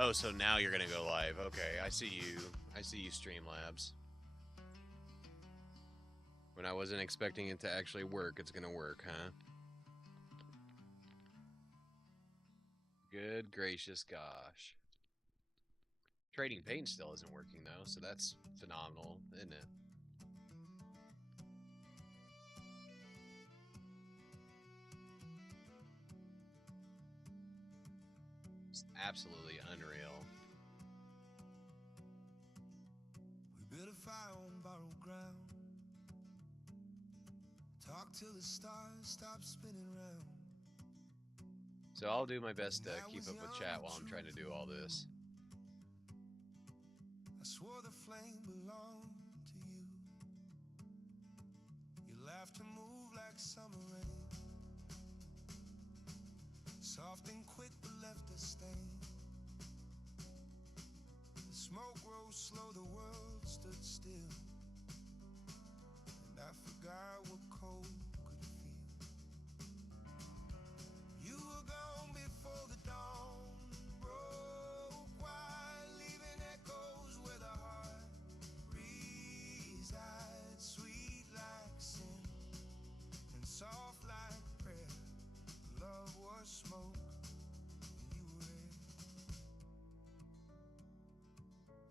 Oh, so now you're gonna go live. Okay, I see you. I see you, Streamlabs. When I wasn't expecting it to actually work, it's gonna work, huh? Good gracious gosh. Trading Paint still isn't working though, so that's phenomenal, isn't it? It's absolutely unreal. We built a fire on borrowed ground. Talk till the stars stop spinning round. So I'll do my best to keep up with chat while I'm trying to do all this. I swore the flame belonged to you. Your laughter moved like summer rain, soft and quick but left a stain. The smoke rose slow, the world stood still, and I forgot what cold could feel. You were gone before the dawn broke wide, leaving echoes where the heart resides, sweet like sin and soft like prayer. Love was smoke and you were air.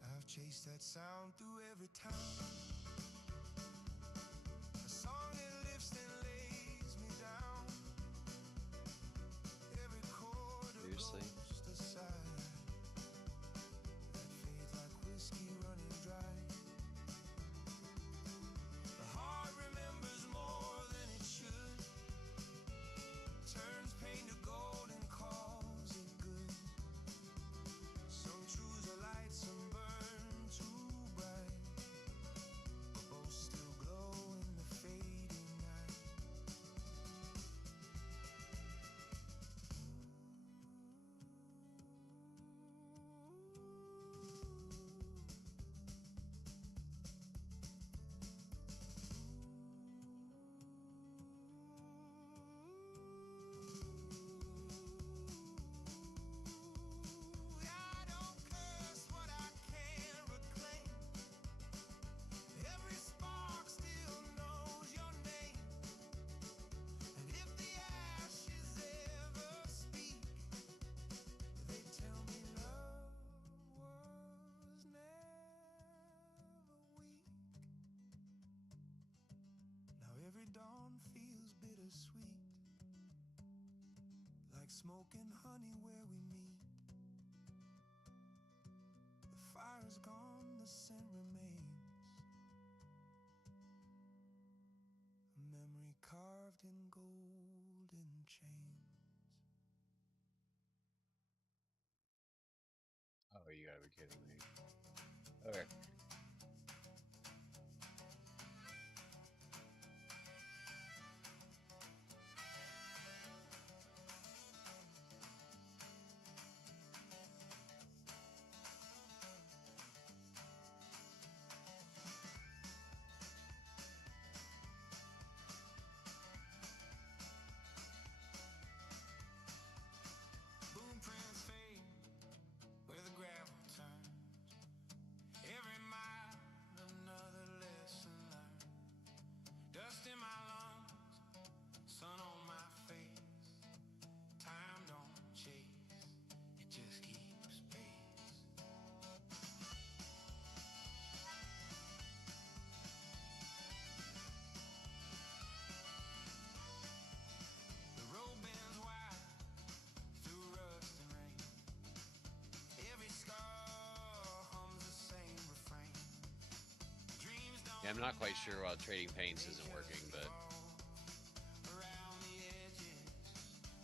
I've chased that sound through every town, a song that lifts and lays me down. Every chord a Seriously? ghost aside, that fades like whiskey running dry. The heart remembers more than it should, turns pain to gold and calls it good. Some truths are light, some burn too bright, but both still glow in the fading night. I don't curse what I can't reclaim. Every spark still knows your name. And if the ashes ever speak, they tell me love was never weak. Now every dawn feels bittersweet, like smoke and honey where we meet. The fire's gone, the scent remains, a memory carved in golden chains. Oh, you gotta be kidding me. Okay. Boom prints fade where the gravel turns. Every mile, another lesson learned. Dust in my lungs, sun on my face. Time don't chase, it just keeps pace. The road bends wide through rust and rain. Every scar hums the same refrain. Dreams don't Yeah, I'm not quite sure why Trading Paints isn't working, but fall around the edges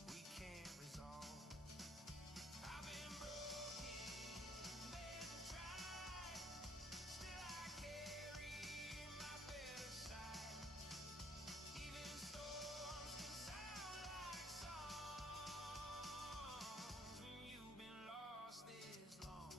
we can't resolve. I've been broken, been tried, still I carry my better side. Even storms can sound like songs when you've been lost this long.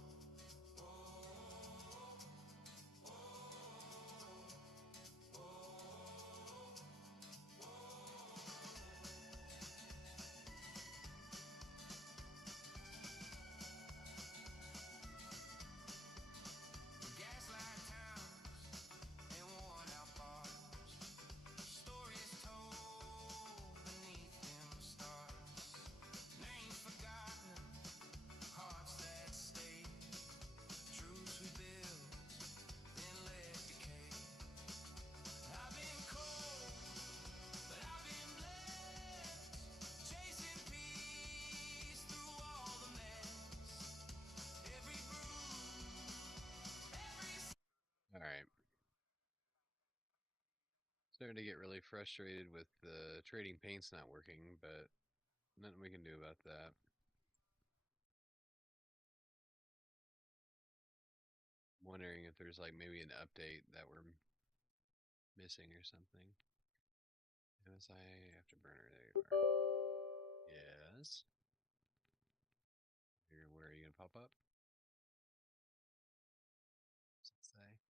Starting to get really frustrated with the trading paints not working, but nothing we can do about that. I'm wondering if there's like maybe an update that we're missing or something. MSI afterburner, there you are. Yes. Where are you gonna pop up? What's it say?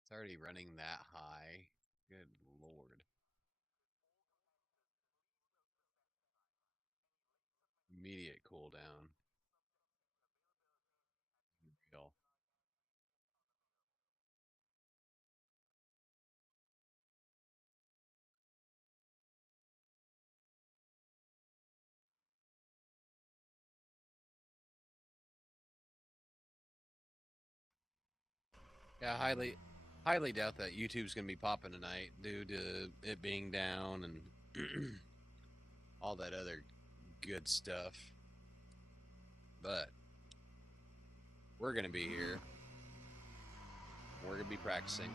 It's already running that high. Good lord. Immediate cooldown. Real. Yeah, highly doubt that YouTube's gonna be popping tonight due to it being down and all that other good stuff. But we're gonna be here. We're gonna be practicing.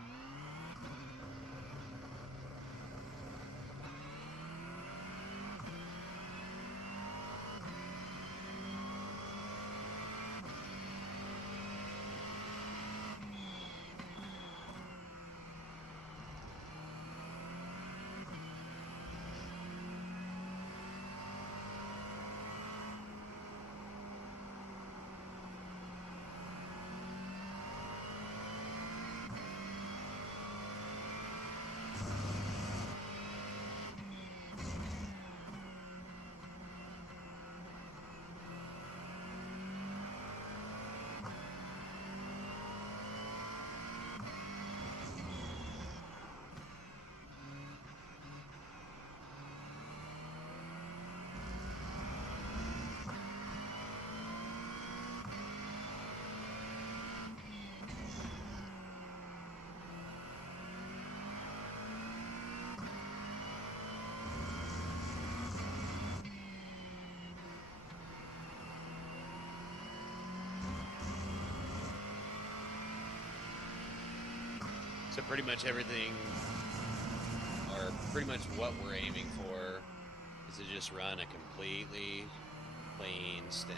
So pretty much everything, or pretty much what we're aiming for, is to just run a completely clean stint.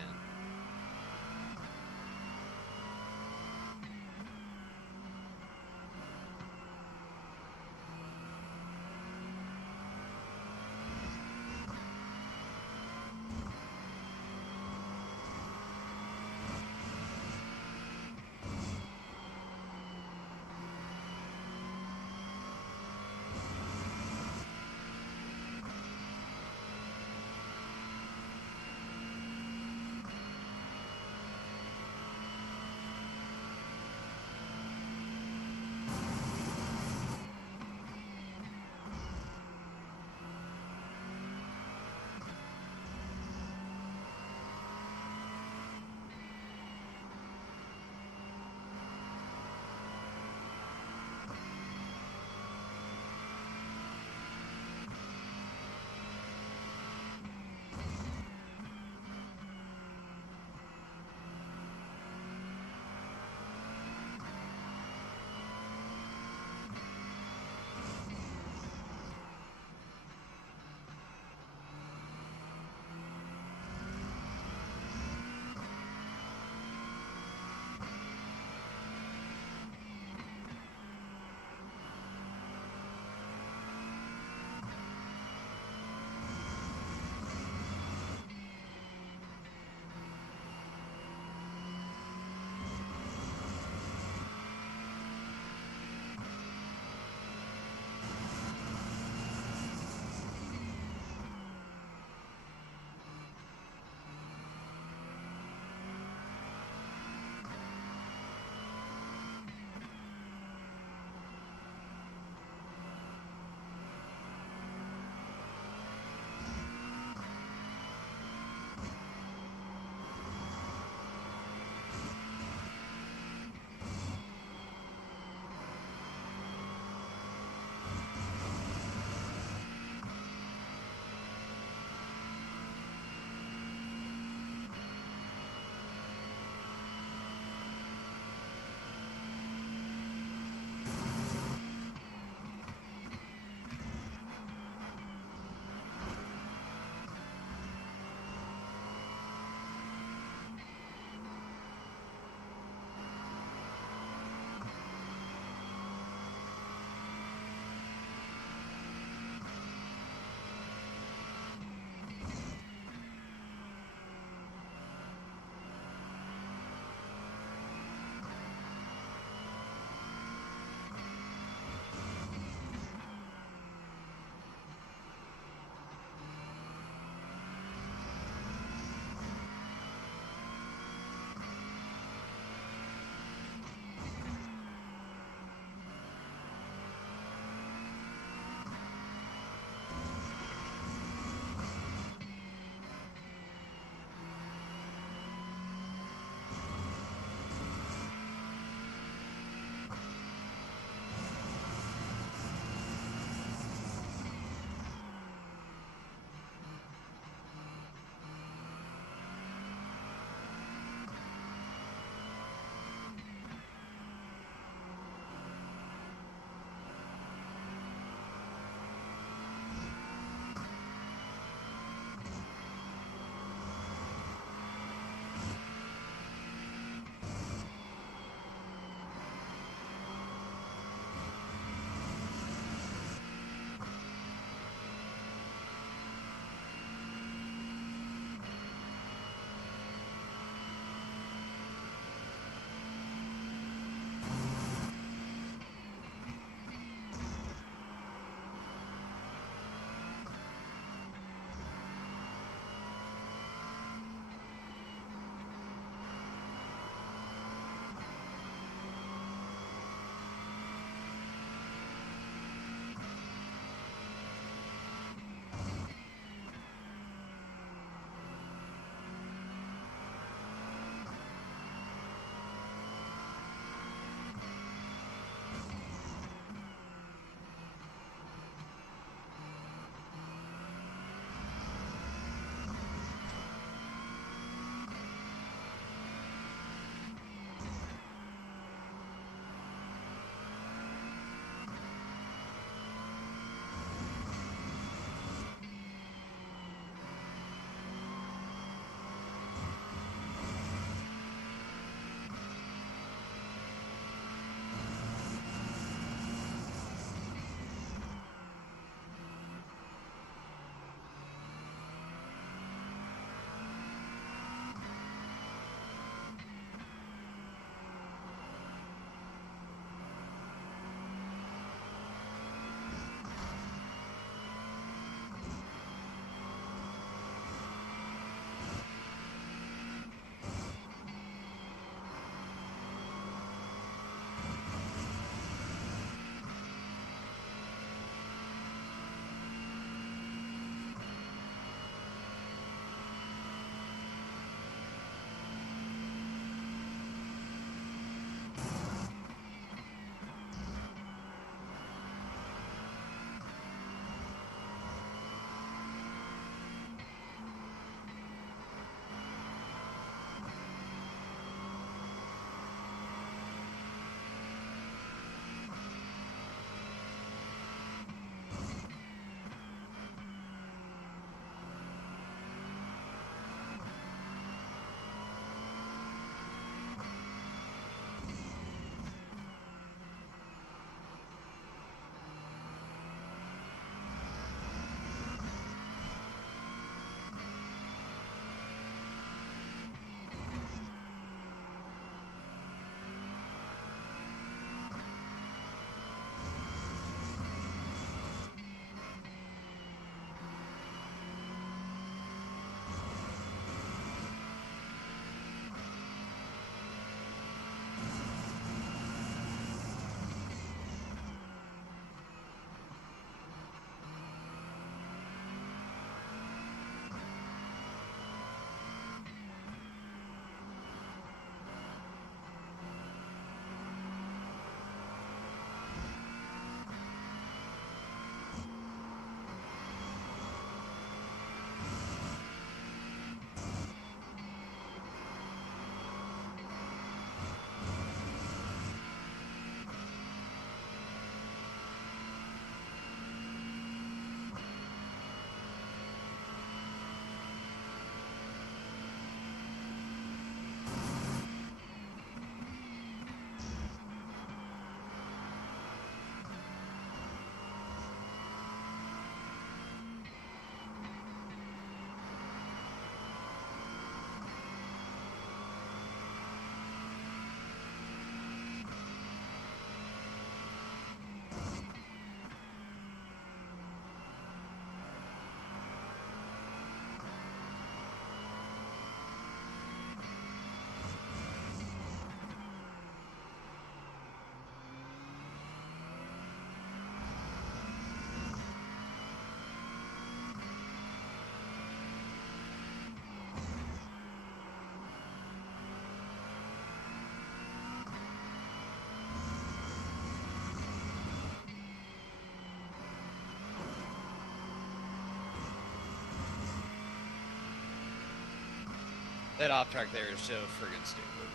That off track there is so friggin' stupid.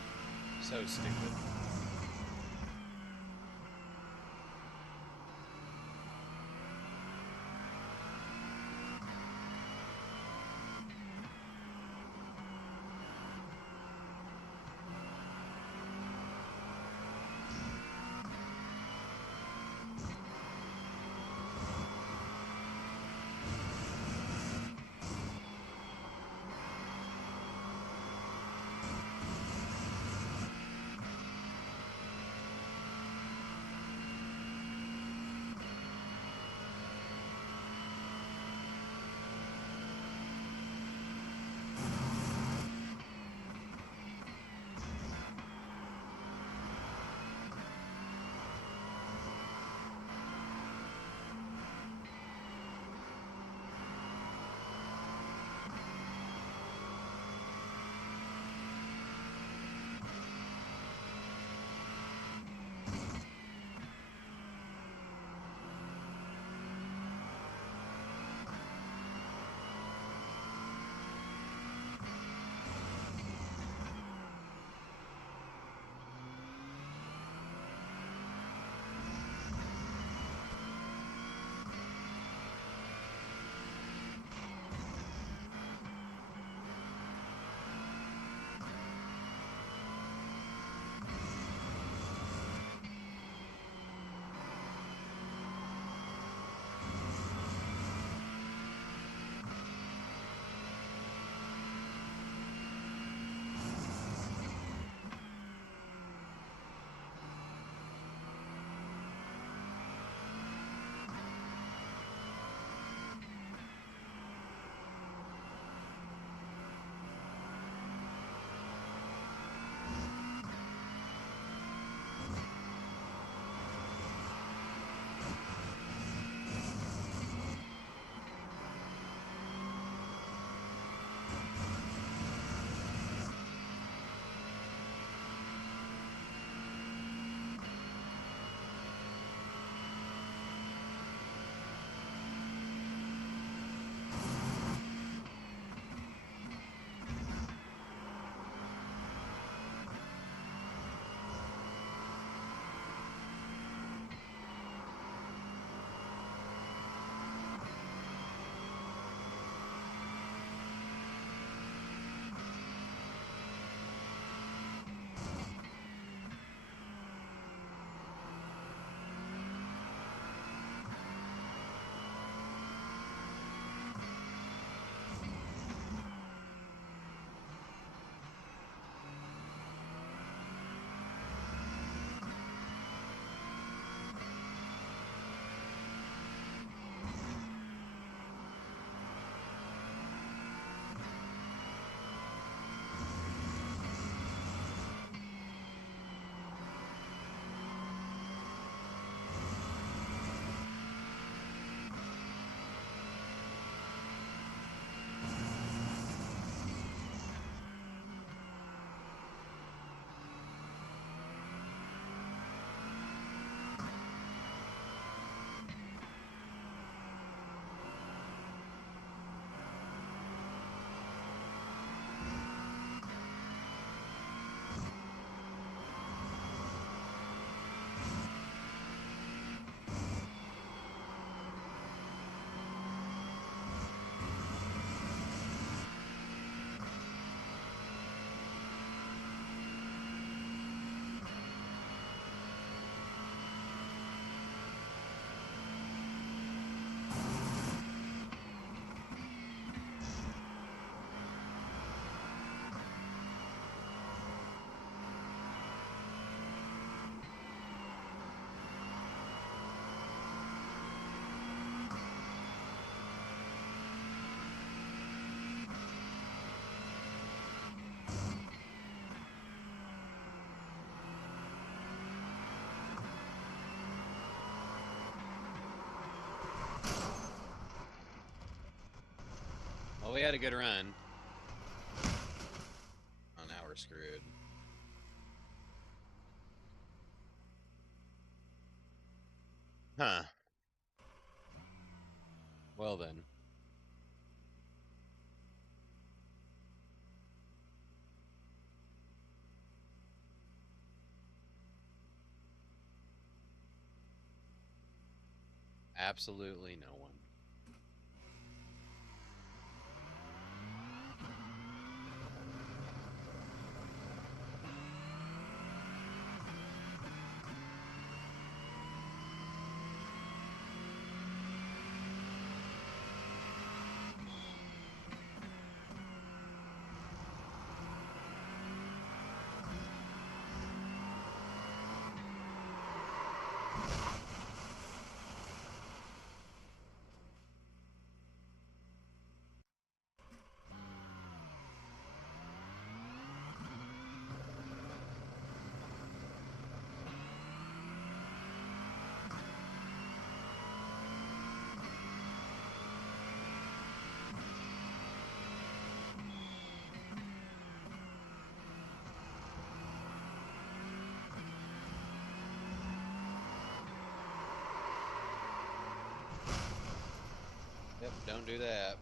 So stupid. Well, we had a good run. Oh, now we're screwed. Huh. Well then. Absolutely no one. Yep, don't do that.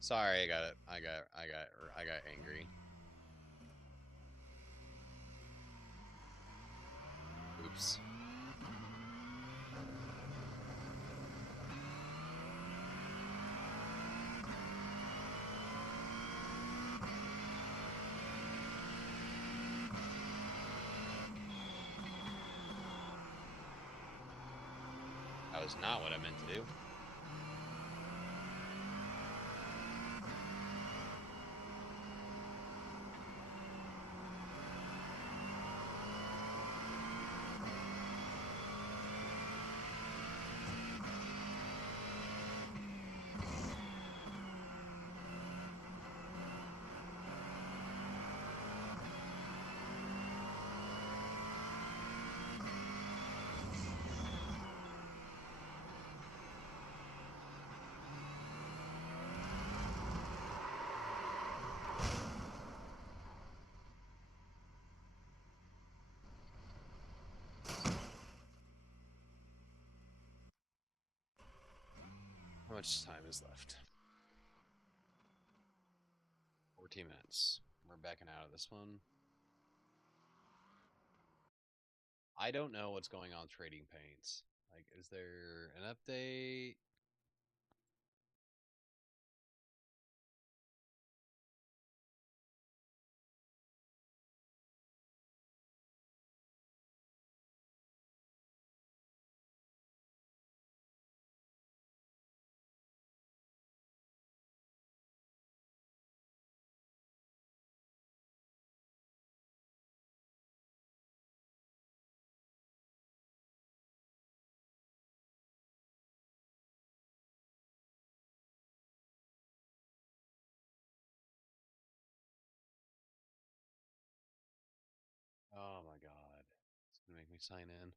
Sorry, I got angry. was not what I meant to do. How much time is left? 14 minutes. We're backing out of this one. I don't know what's going on with trading paints. Like, is there an update? Oh my god. It's gonna make me sign in.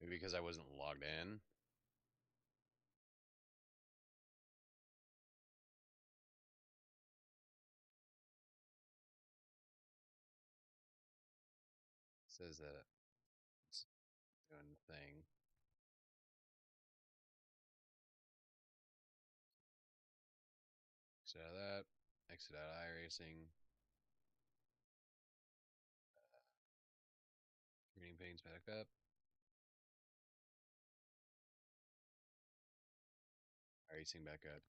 Maybe because I wasn't logged in. It says that it's doing the thing. Exit out of that. Exit out of iRacing. Reading panes back up. iRacing back up.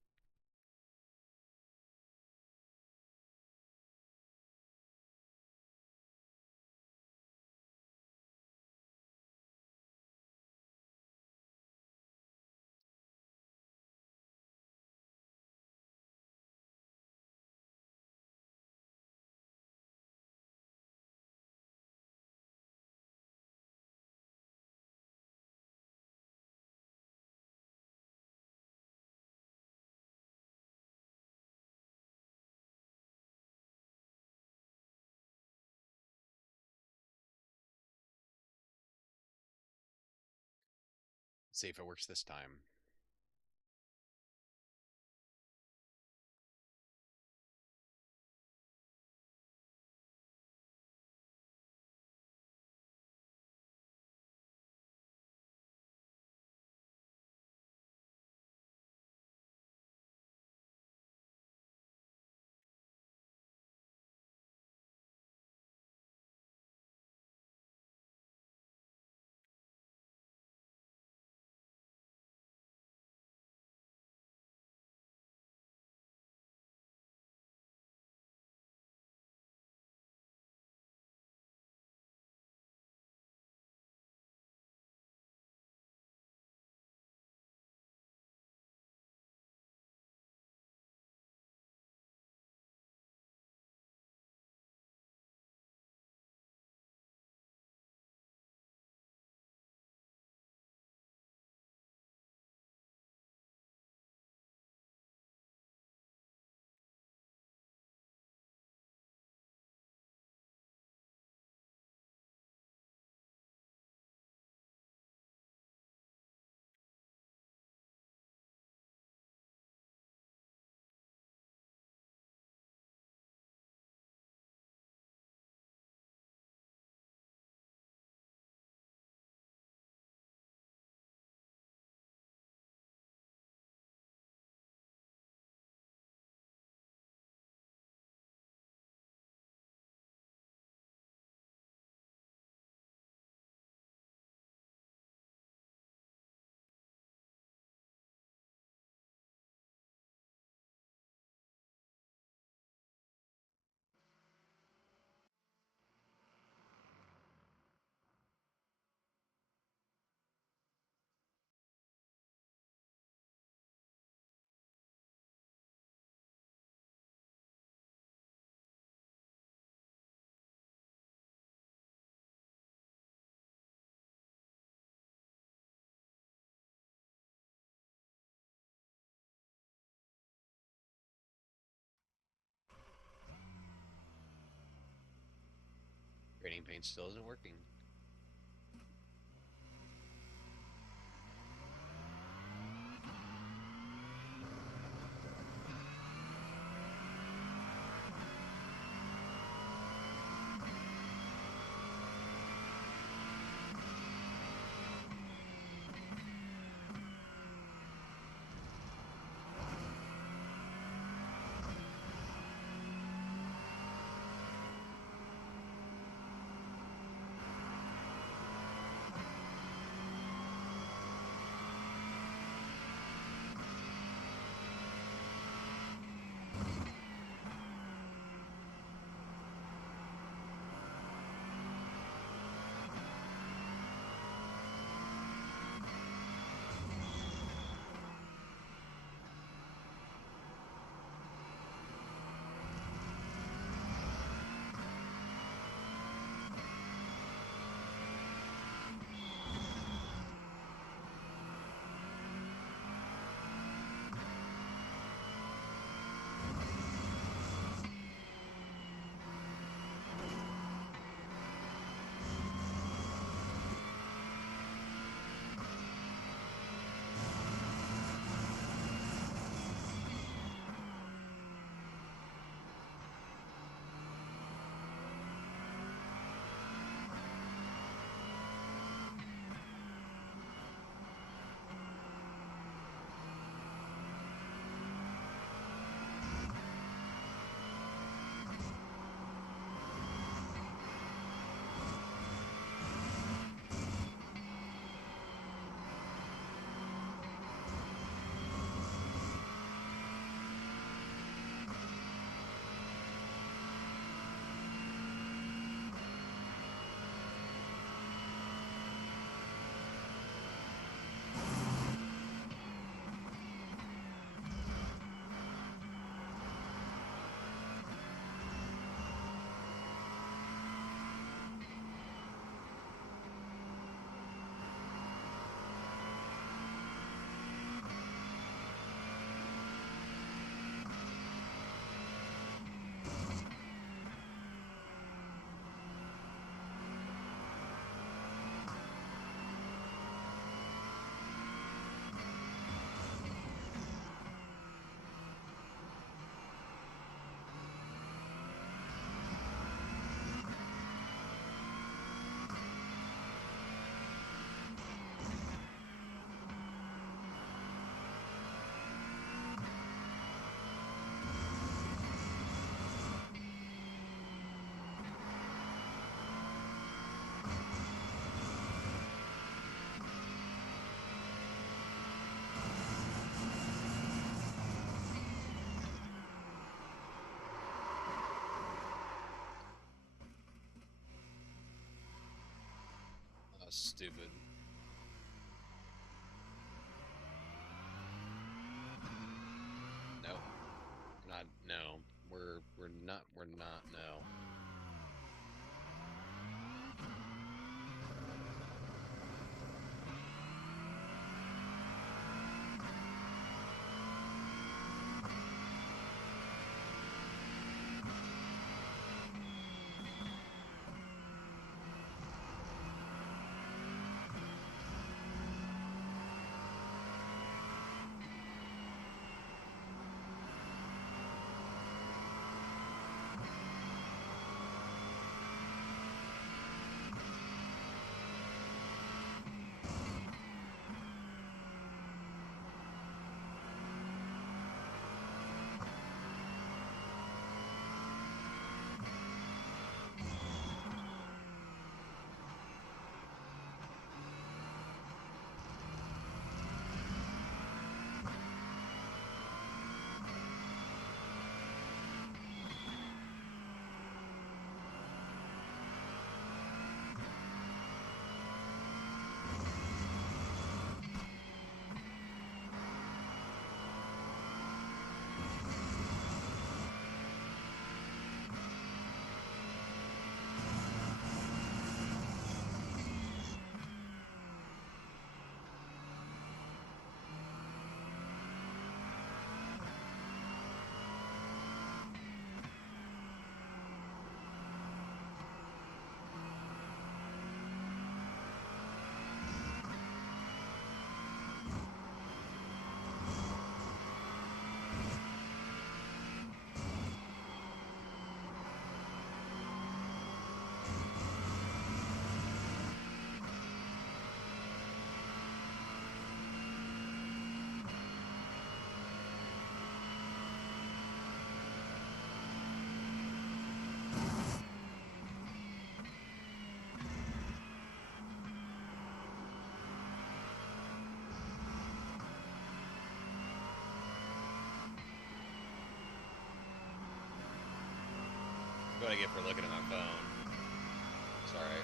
Let's see if it works this time. training paint still isn't working. Stupid. No, not no. We're not no. what I get for looking at my phone. It's alright.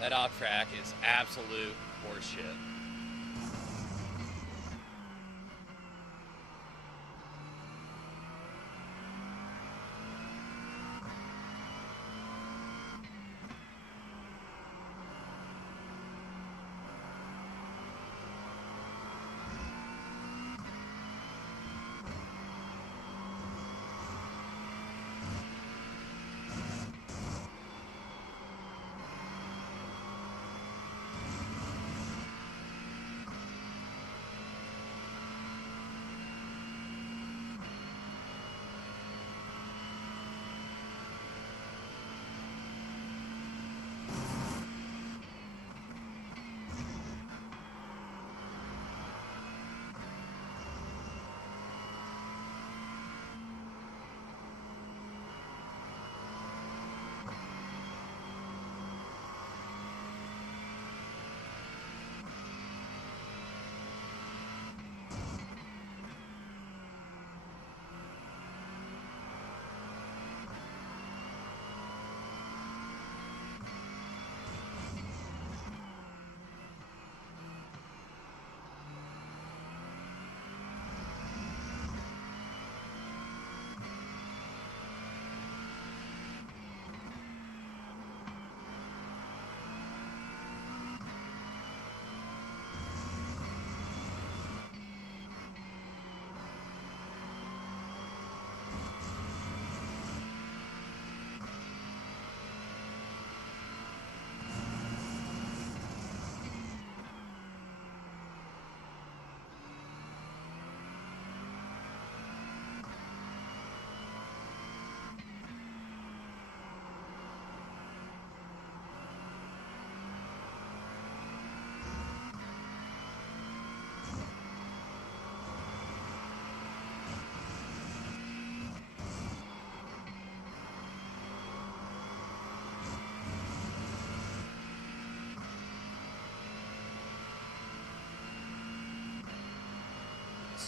That off track is absolute horseshit.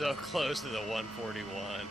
So close to the 141.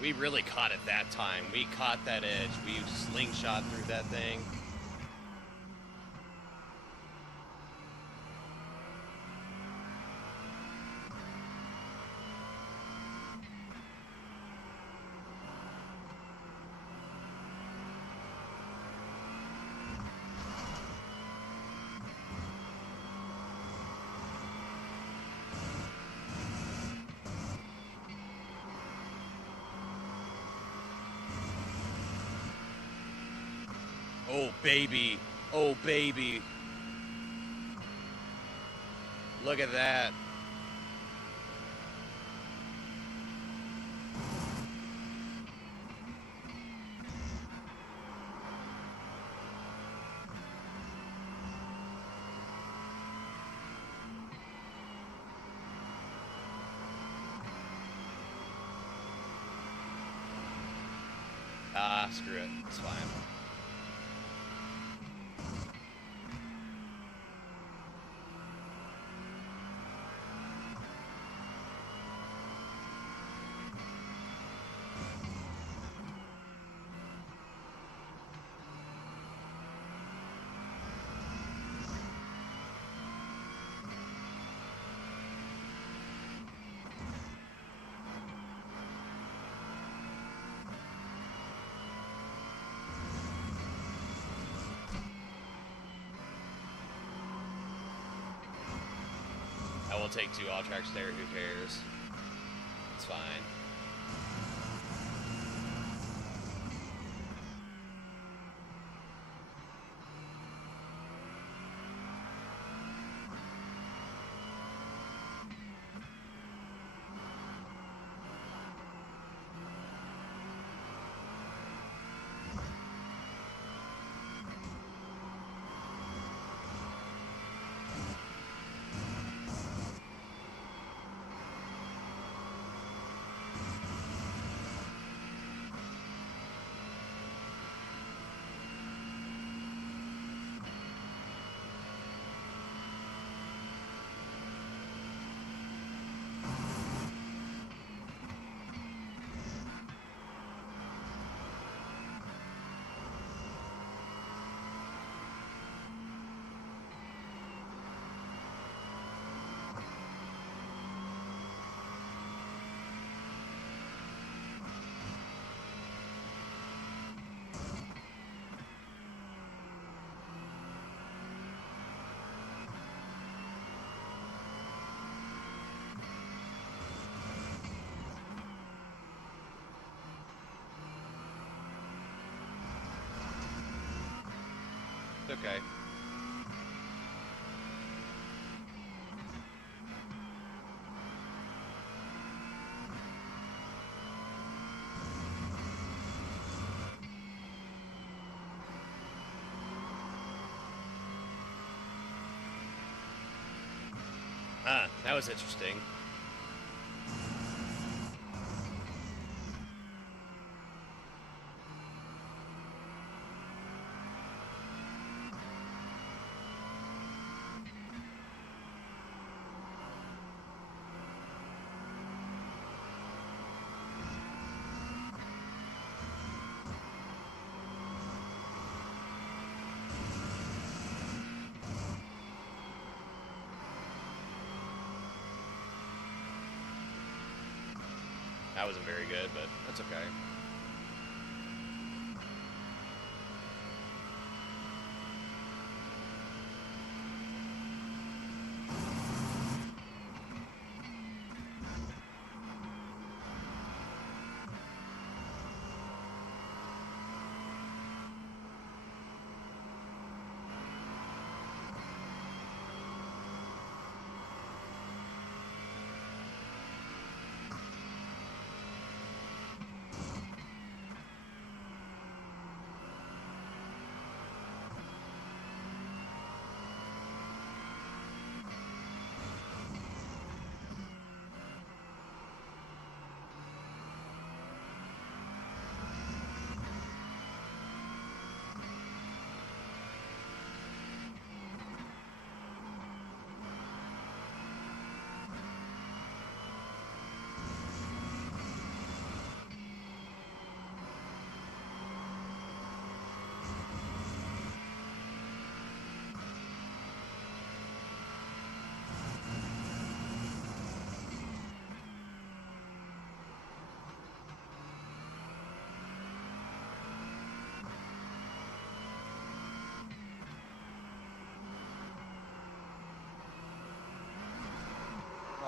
We really caught it that time. We caught that edge. We slingshot through that thing. Oh, baby. Oh, baby. Look at that. Ah, screw it. It's fine. we'll take 2 all tracks there. Who cares? It's fine. Okay. That was interesting. That wasn't very good, but that's okay.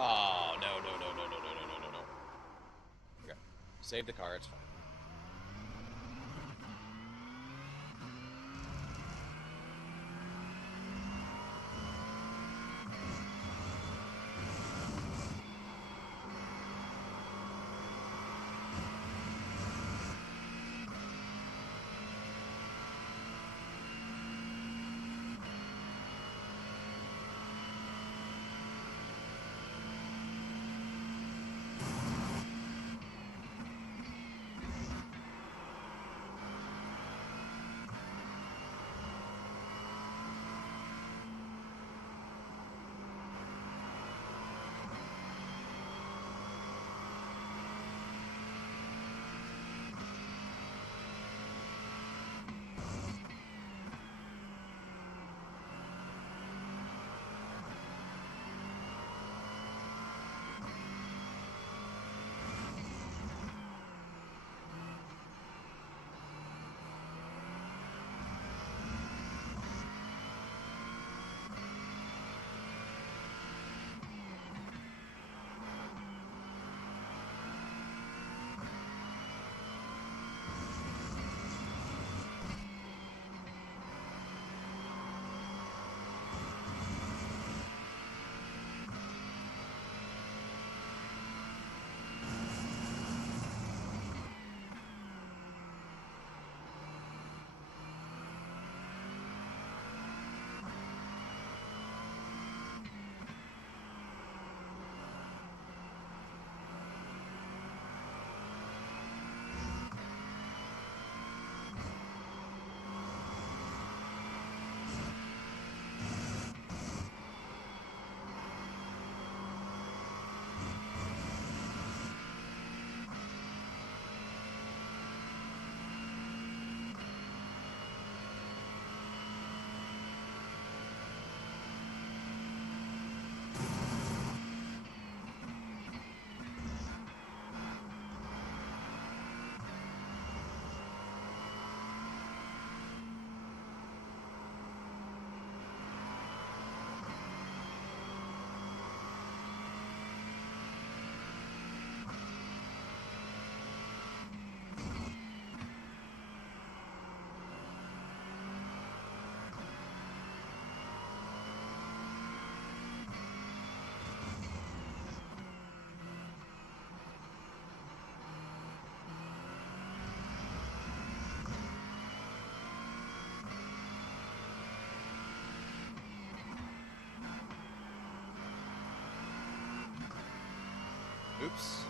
Oh, no, no, no, no, no, no, no, no, no, no. Okay. Save the car, it's fine. Oops.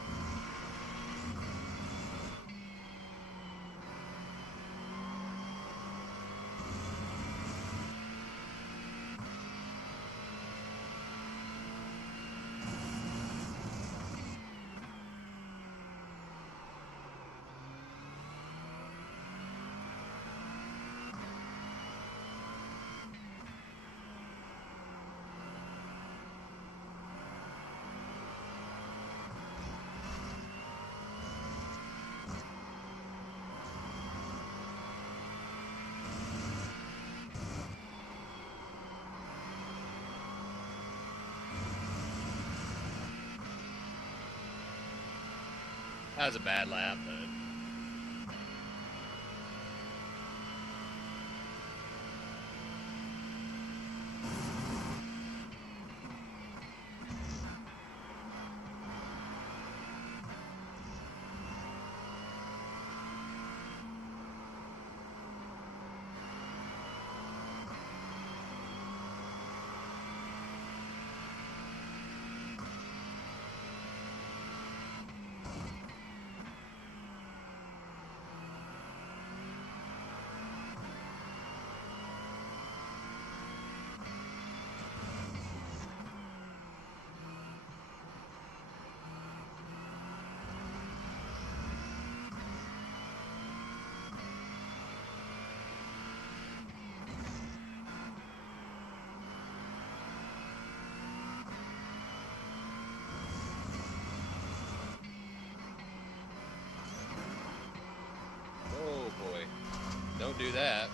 That was a bad lap, but oh boy, don't do that.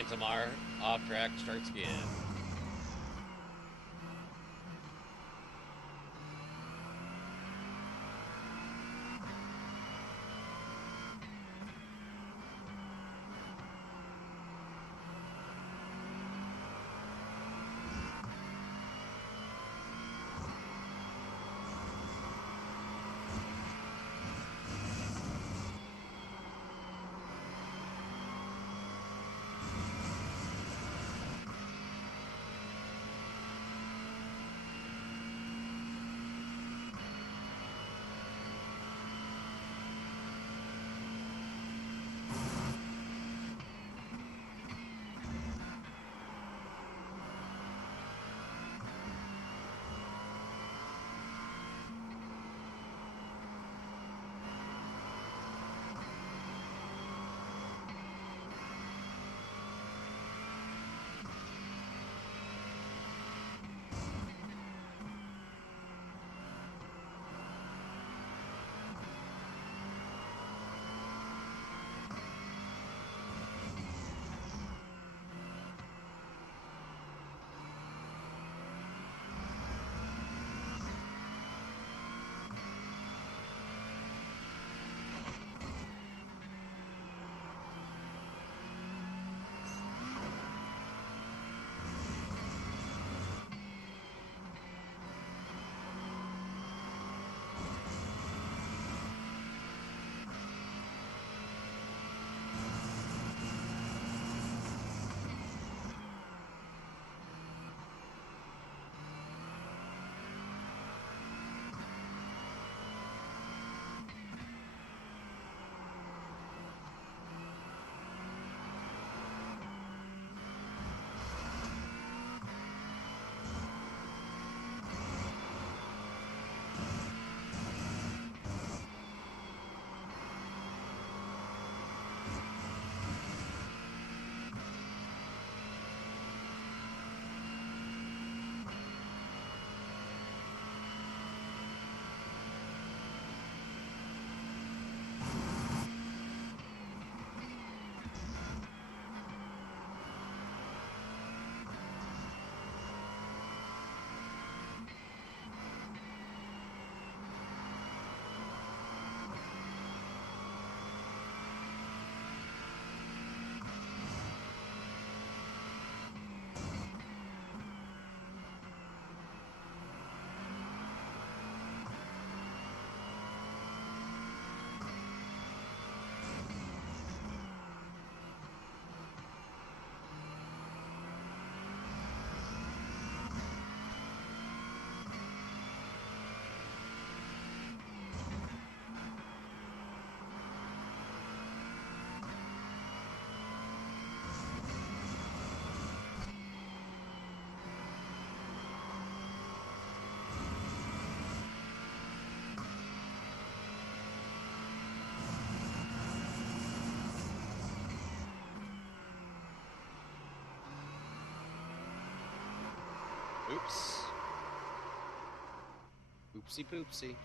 Phantom R off track starts again. Oops. Oopsie poopsie.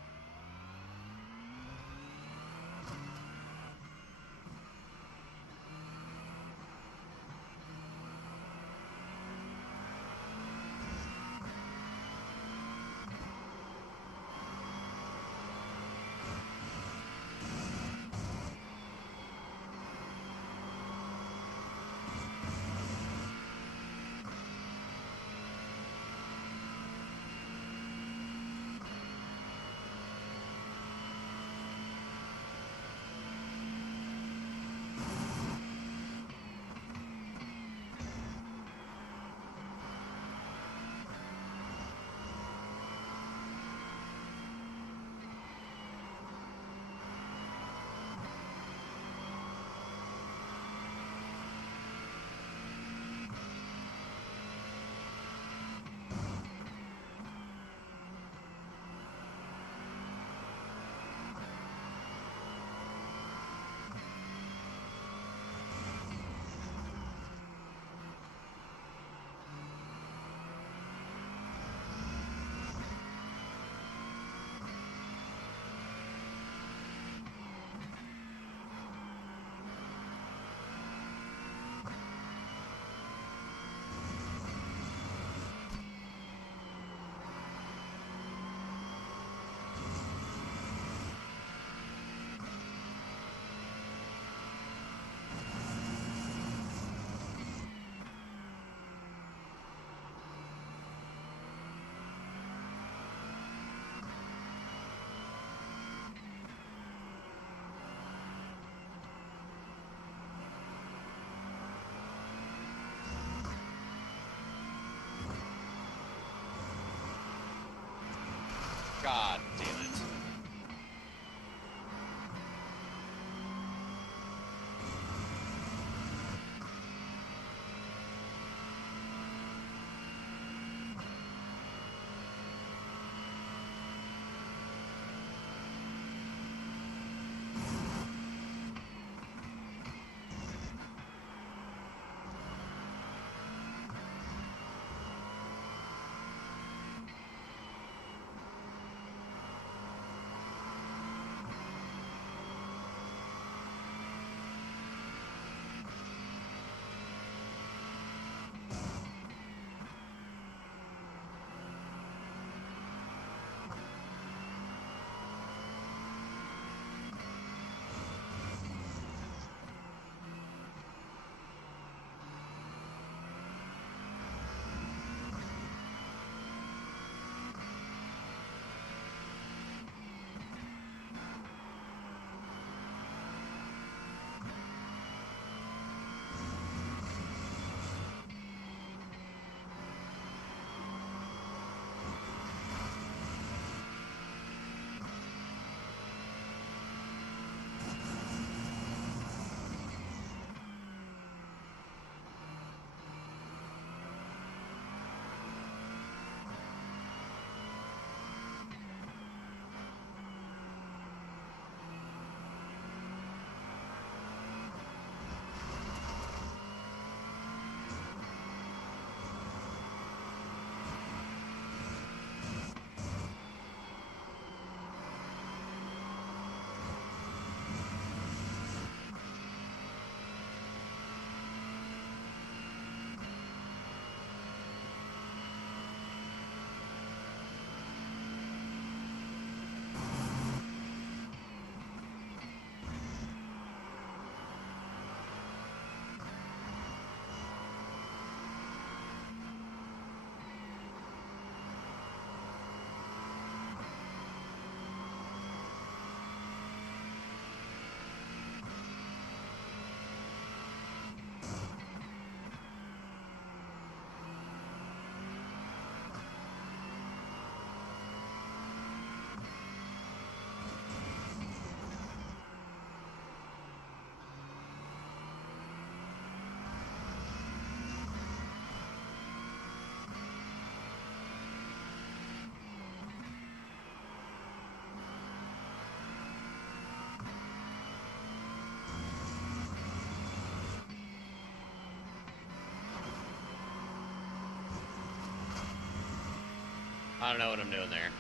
I don't know what I'm doing there.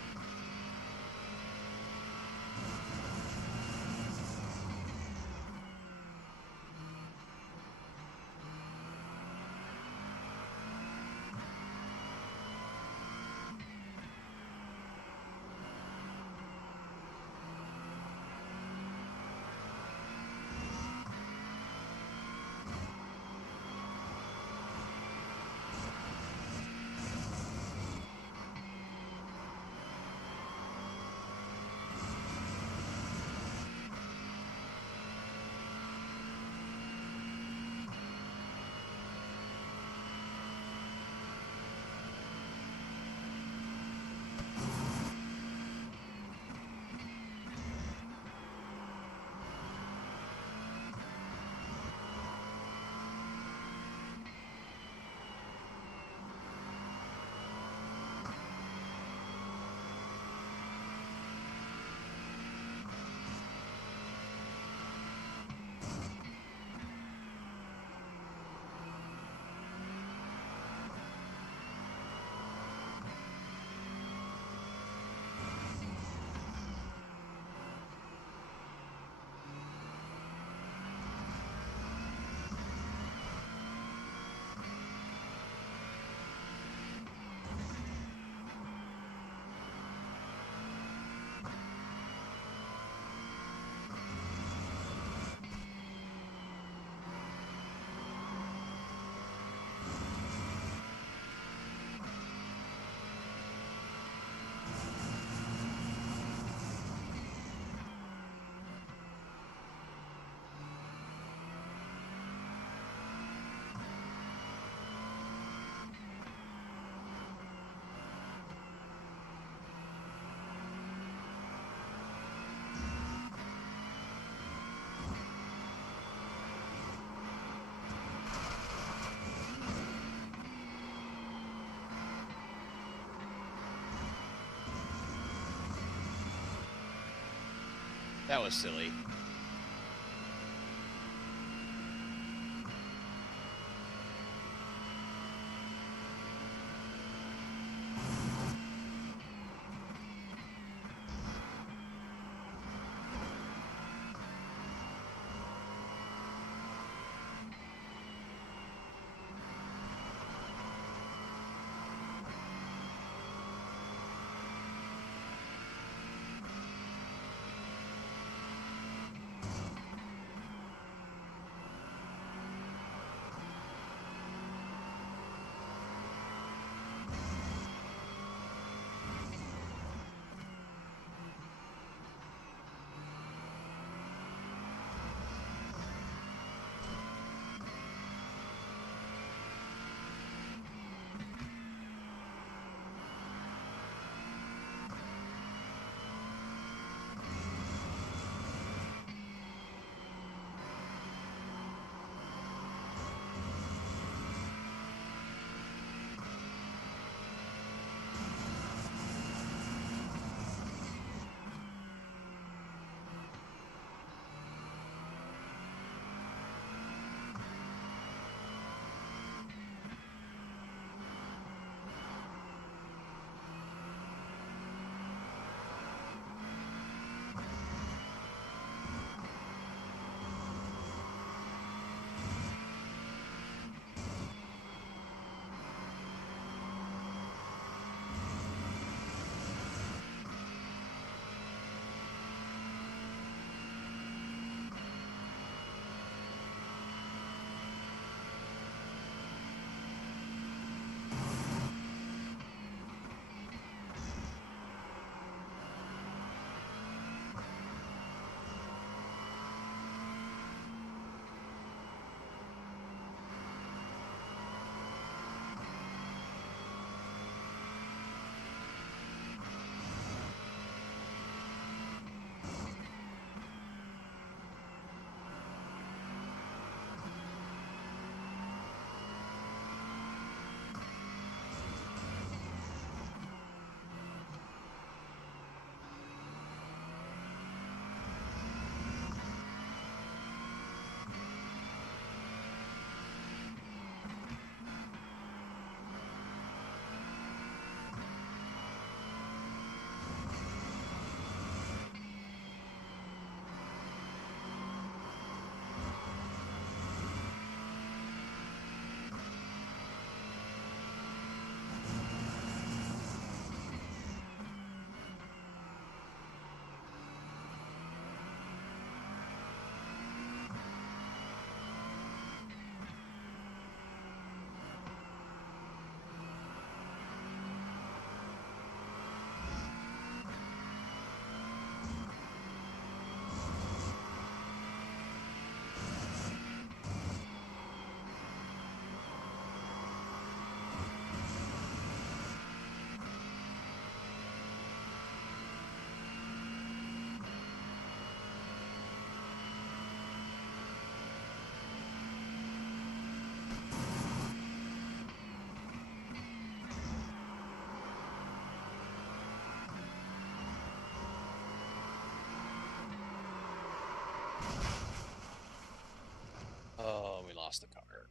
That was silly. lost the car.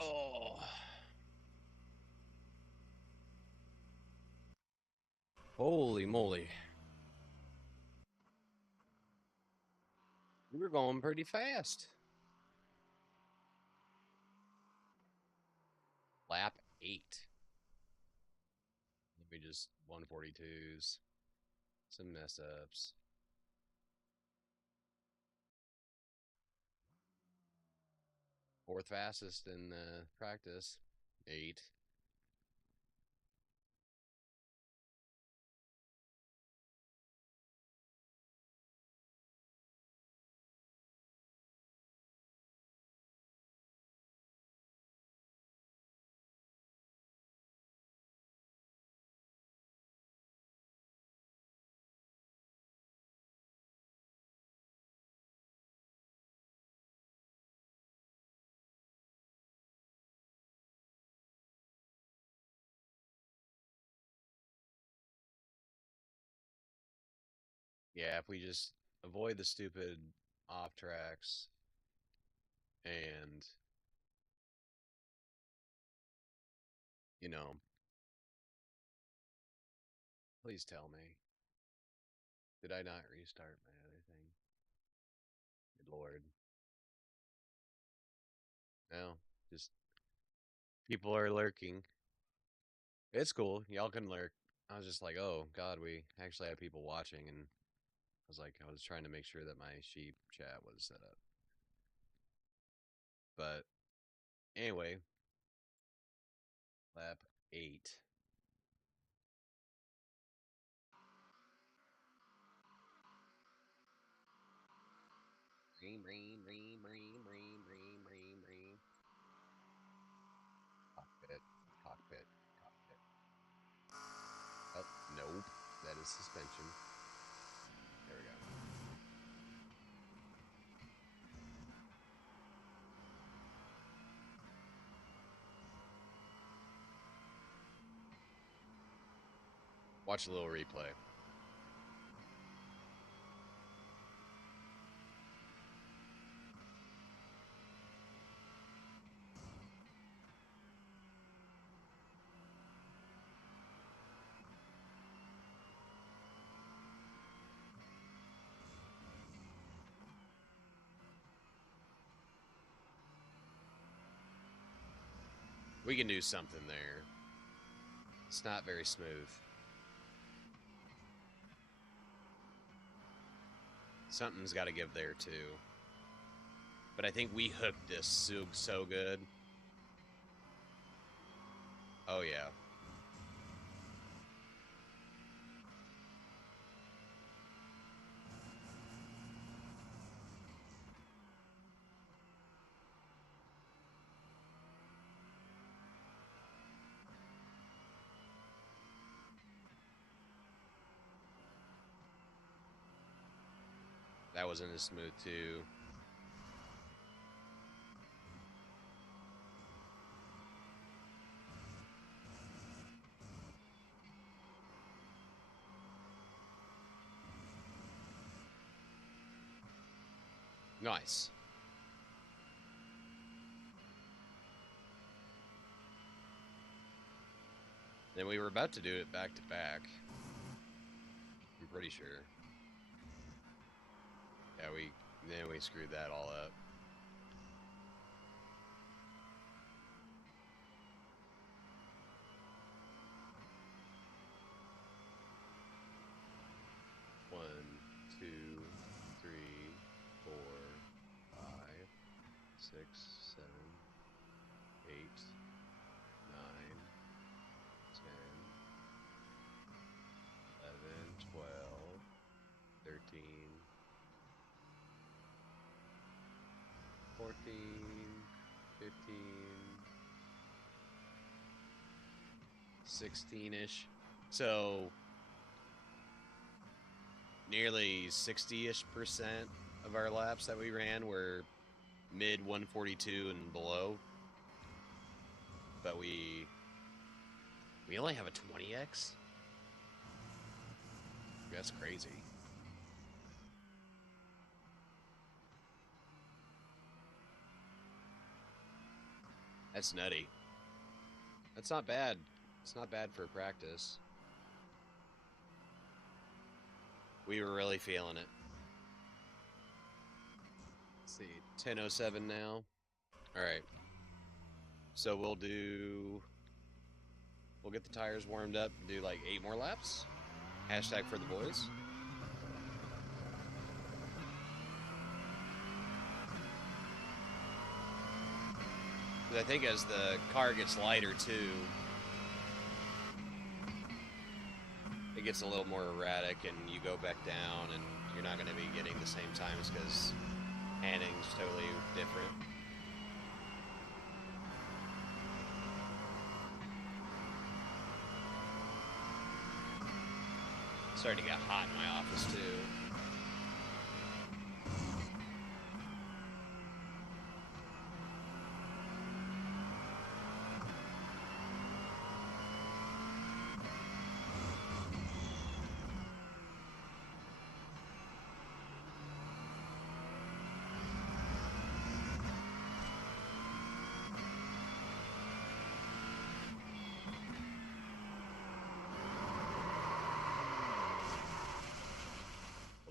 Oh. Holy moly. We were going pretty fast. Lap 8. Let me just 142s. Some mess ups. Fourth fastest in practice. 8. Yeah, if we just avoid the stupid off tracks and, you know, please tell me. Did I not restart my other thing? Good Lord. No, just people are lurking. It's cool. Y'all can lurk. I was just like, oh, God, we actually have people watching. And I was trying to make sure that my sheep chat was set up. But anyway, lap 8. Ream, ream, ream, ream, ream, ream, ream, ream. Cockpit, cockpit, cockpit. Oh, nope. That is suspension. There we go. Watch a little replay. We can do something there. It's not very smooth. Something's got to give there too. But I think we hooked this so good. Oh yeah. That wasn't as smooth too. Nice. Then we were about to do it back to back. I'm pretty sure. Yeah, we screwed that all up. One, two, three, 4, 5, 6, 7, 8, 9, 10, 11, 12, 13, 14, 15, 16-ish. So nearly 60-ish% of our laps that we ran were mid 142 and below. But we only have a 20x? That's crazy. That's nutty. That's not bad. It's not bad for practice. We were really feeling it. Let's see, 10:07 now. All right. So we'll get the tires warmed up, do like 8 more laps. Hashtag for the boys. I think as the car gets lighter too, it gets a little more erratic and you go back down and you're not going to be getting the same times because handling's totally different. It's starting to get hot in my office too.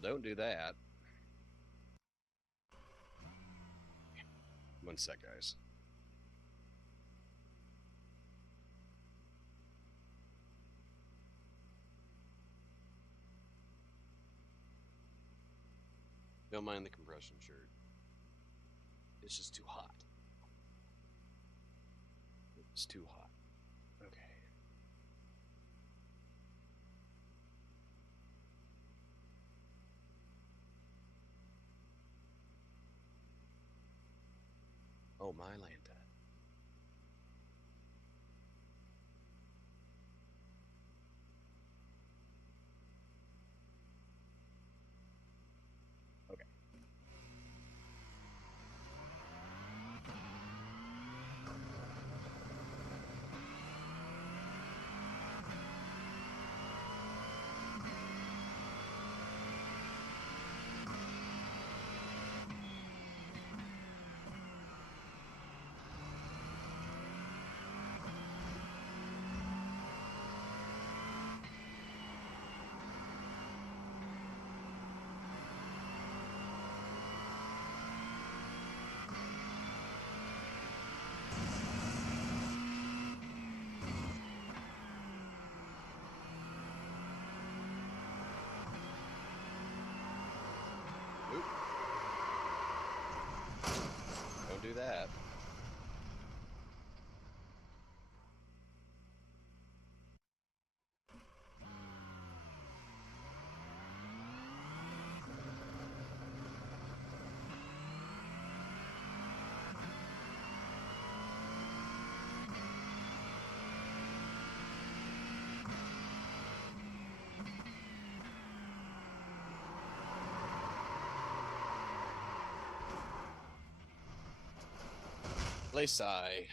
Don't do that. One sec, guys. Don't mind the compression shirt. It's just too hot. It's too hot. Okay. Oh, my Lanta. Okay. Oop. Don't do that. Laysai.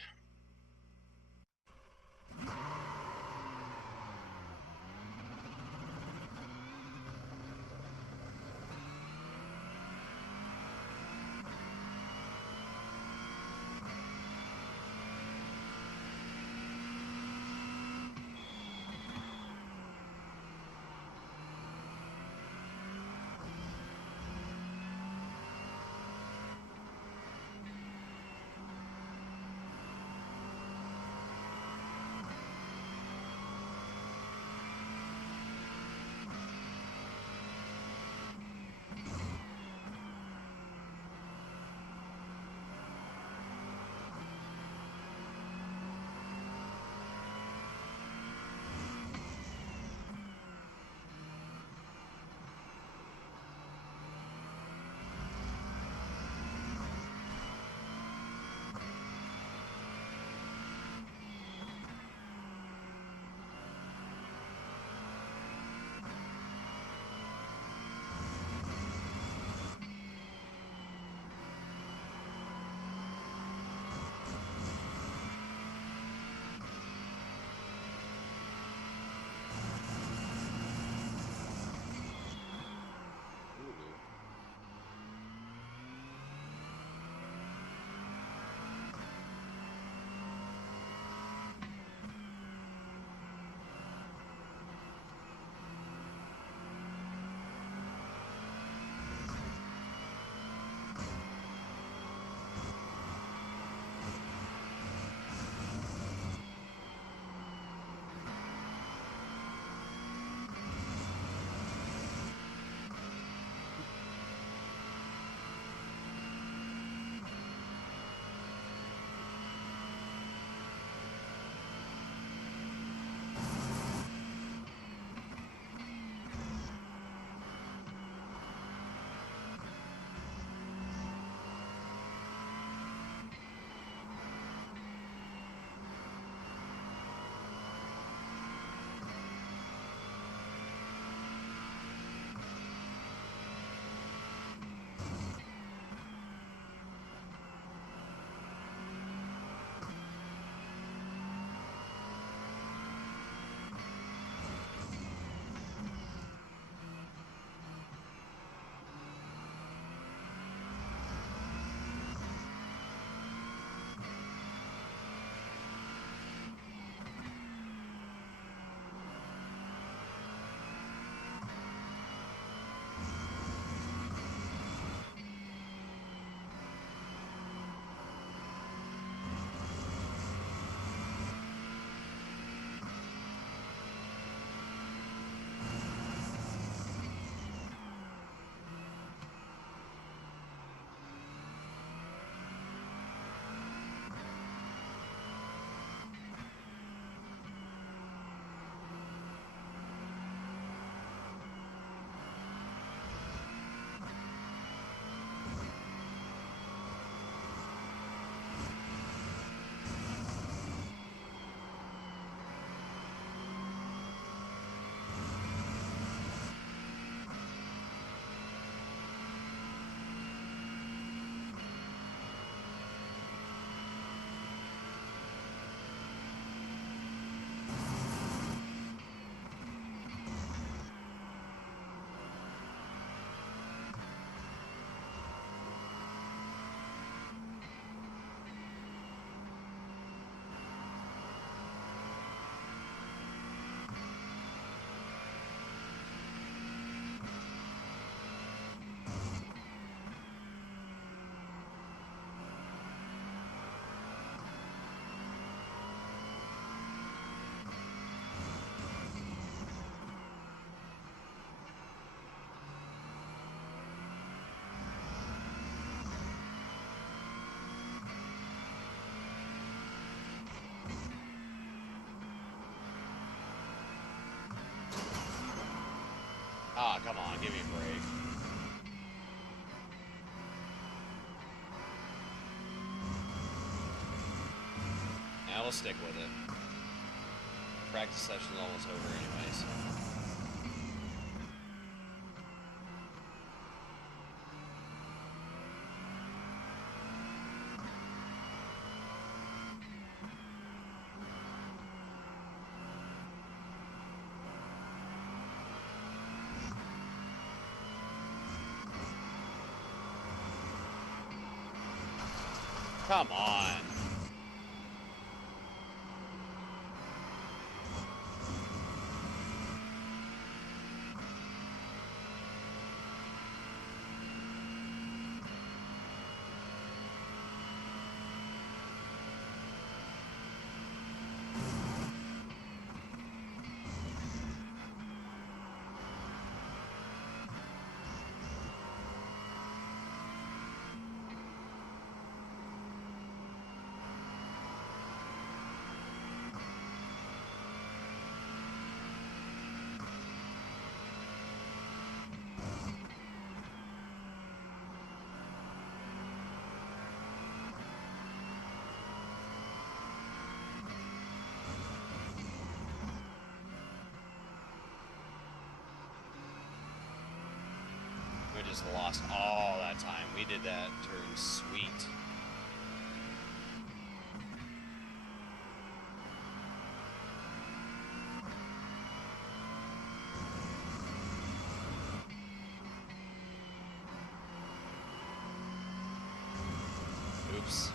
Oh, come on, give me a break. Now we'll stick with it. Practice session's almost over anyways. Come on. We just lost all that time. We did that turn sweet. Oops.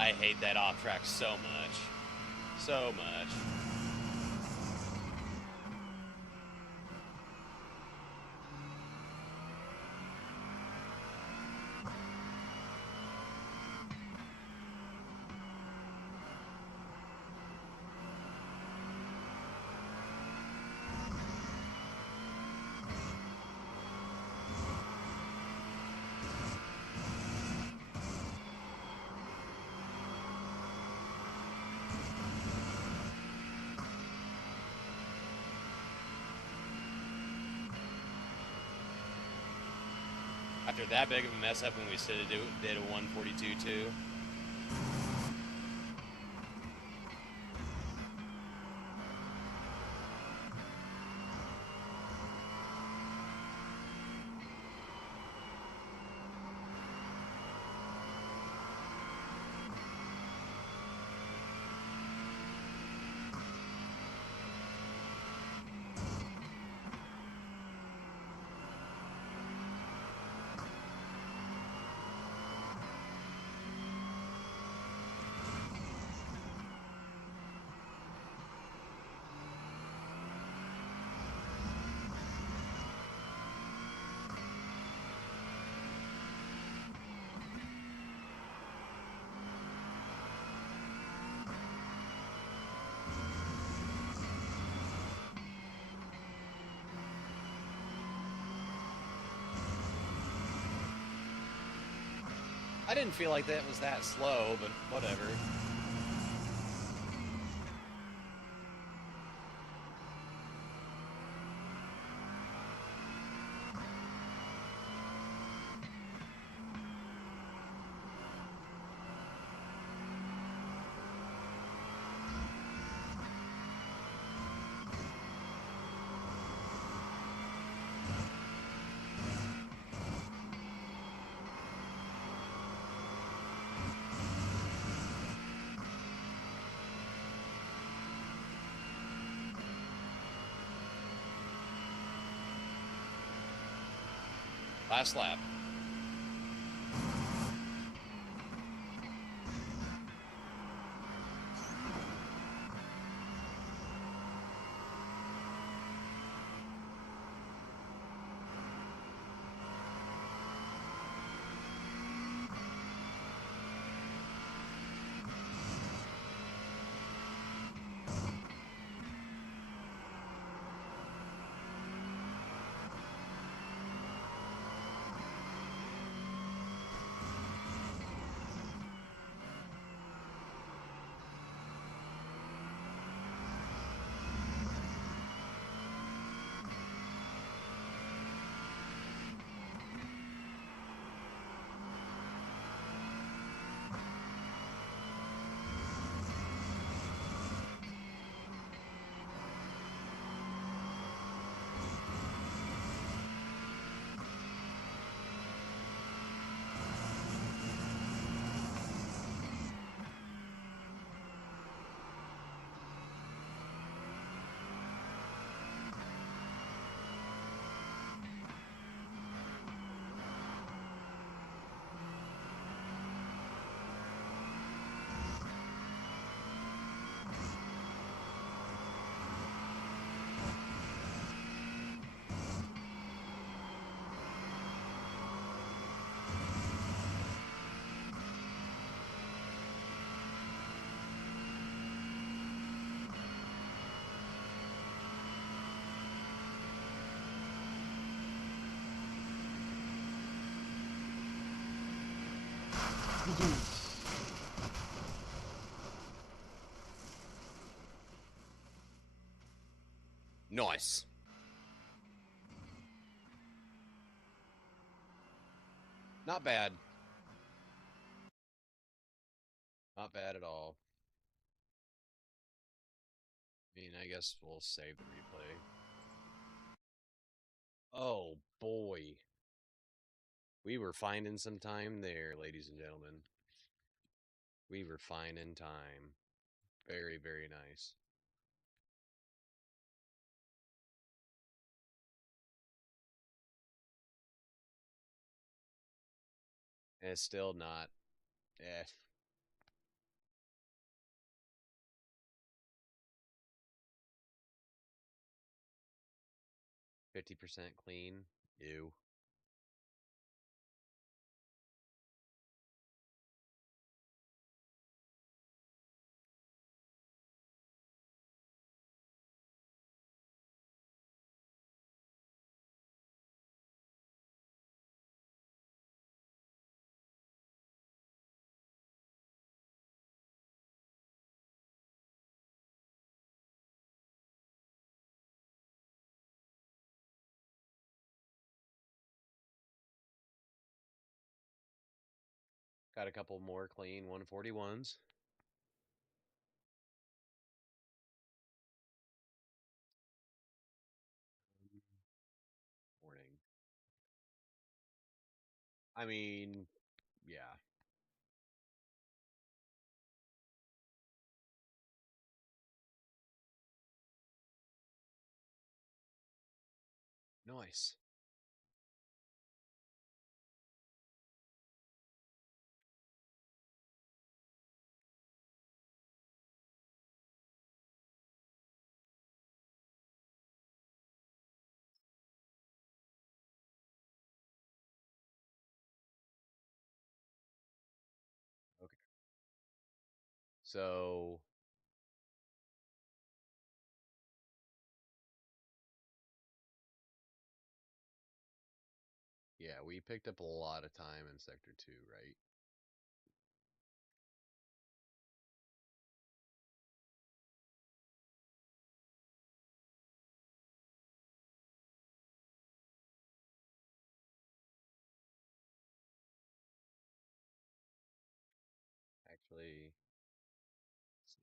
I hate that off track so much. So much. After that big of a mess up when we did a 142.2. I didn't feel like that was that slow, but whatever. Last lap. Nice. Not bad. Not bad at all. I mean, I guess we'll save the replay. Oh, boy. We were finding some time there, ladies and gentlemen. We were finding time. Very, very nice. And it's still not. Eh. 50% clean. Ew. Got a couple more clean 141s. Morning. I mean, yeah. Nice. Okay. So, yeah, we picked up a lot of time in Sector 2, right? Actually, let's see.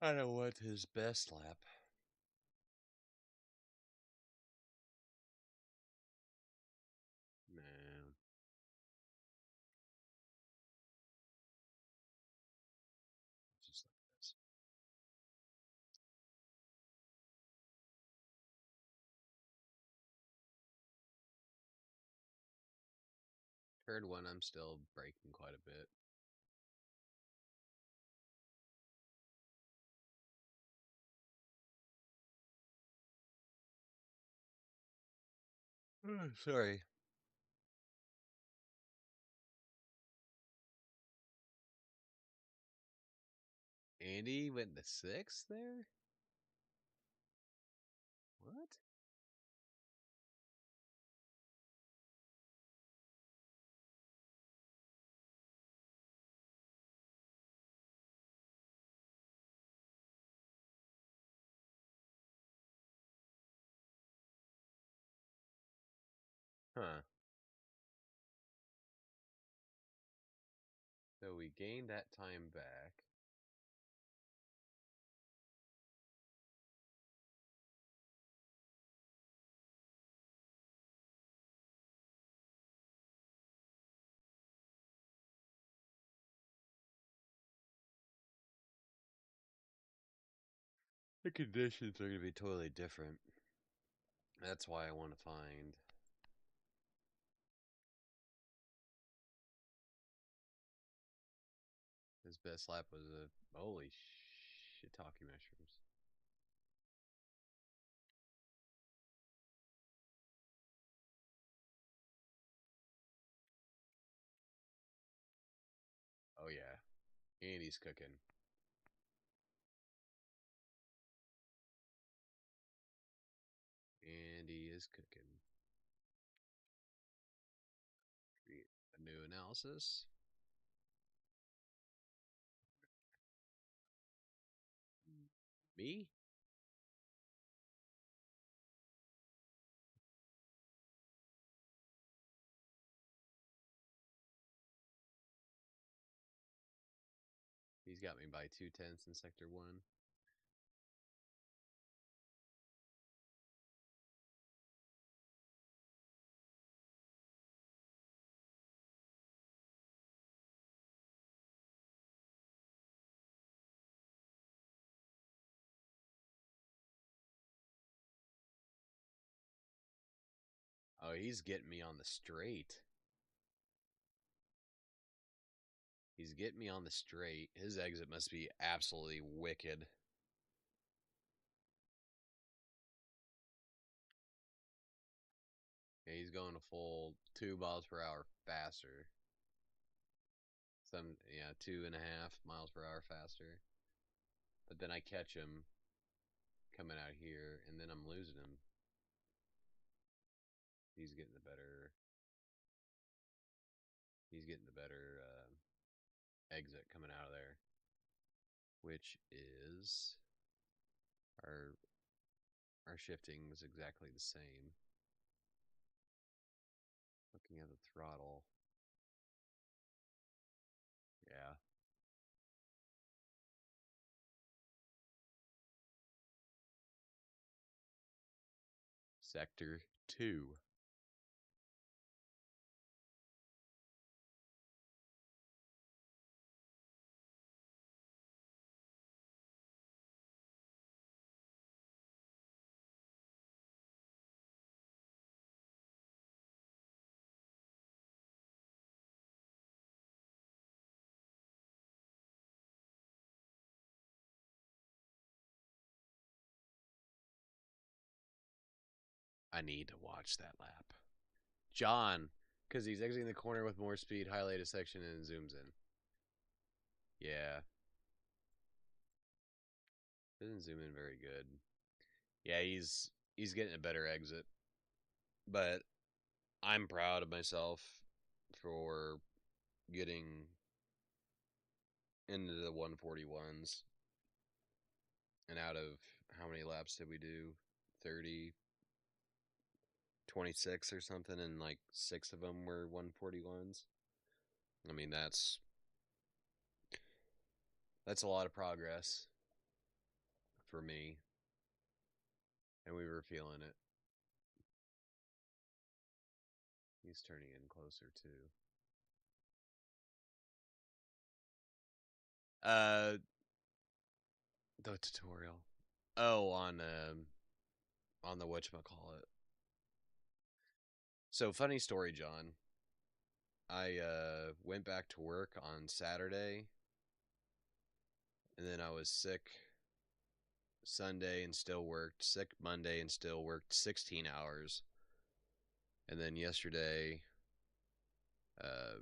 I don't know what his best lap. Man, just like this. Third one, I'm still braking quite a bit. Sorry. Andy went to sixth there? What? Huh. So we gained that time back. The conditions are going to be totally different. That's why I want to find. His best lap was a holy shiitake mushrooms. Oh yeah, Andy's cooking. Andy is cooking. Create a new analysis. Me? He's got me by 2/10 in Sector 1. Oh, he's getting me on the straight. He's getting me on the straight. His exit must be absolutely wicked. Yeah, he's going a full 2 miles per hour faster. Yeah, 2.5 miles per hour faster. But then I catch him coming out here, and then I'm losing him. He's getting the better. He's getting the better exit coming out of there, which is our shifting is exactly the same. Looking at the throttle, yeah. Sector 2. I need to watch that lap. John, because he's exiting the corner with more speed, highlight a section and zooms in. Yeah. Doesn't zoom in very good. Yeah, he's getting a better exit. But I'm proud of myself for getting into the 141s. And out of how many laps did we do? 30, 26 or something, and like 6 of them were 141s. I mean, that's a lot of progress for me, and we were feeling it. He's turning in closer too. The tutorial. Oh, on the whatchamacallit. So funny story, John. I went back to work on Saturday, and then I was sick Sunday and still worked, sick Monday and still worked 16 hours. And then uh,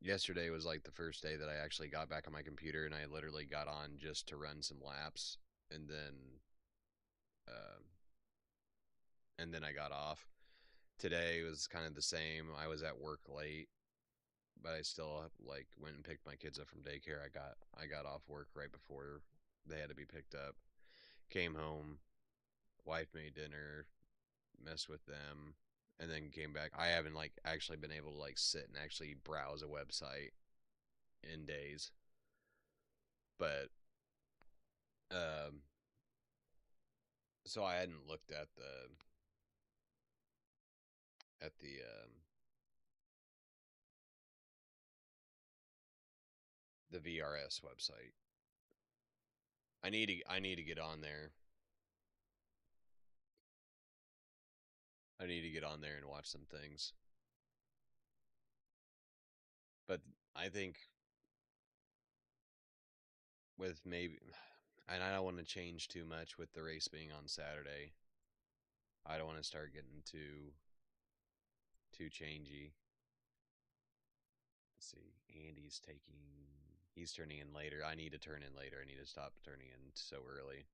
yesterday was like the first day that I actually got back on my computer, and I literally got on just to run some laps, and uh, then I got off. Today was kind of the same. I was at work late, but I still like went and picked my kids up from daycare. I got off work right before they had to be picked up. Came home, wife made dinner, messed with them, and then came back. I haven't like actually been able to like sit and actually browse a website in days. But um so I hadn't looked at the VRS website. I need to get on there. I need to get on there and watch some things. But I think with maybe, and I don't want to change too much with the race being on Saturday. I don't want to start getting too changey. Let's see. He's turning in later. I need to turn in later. I need to stop turning in so early.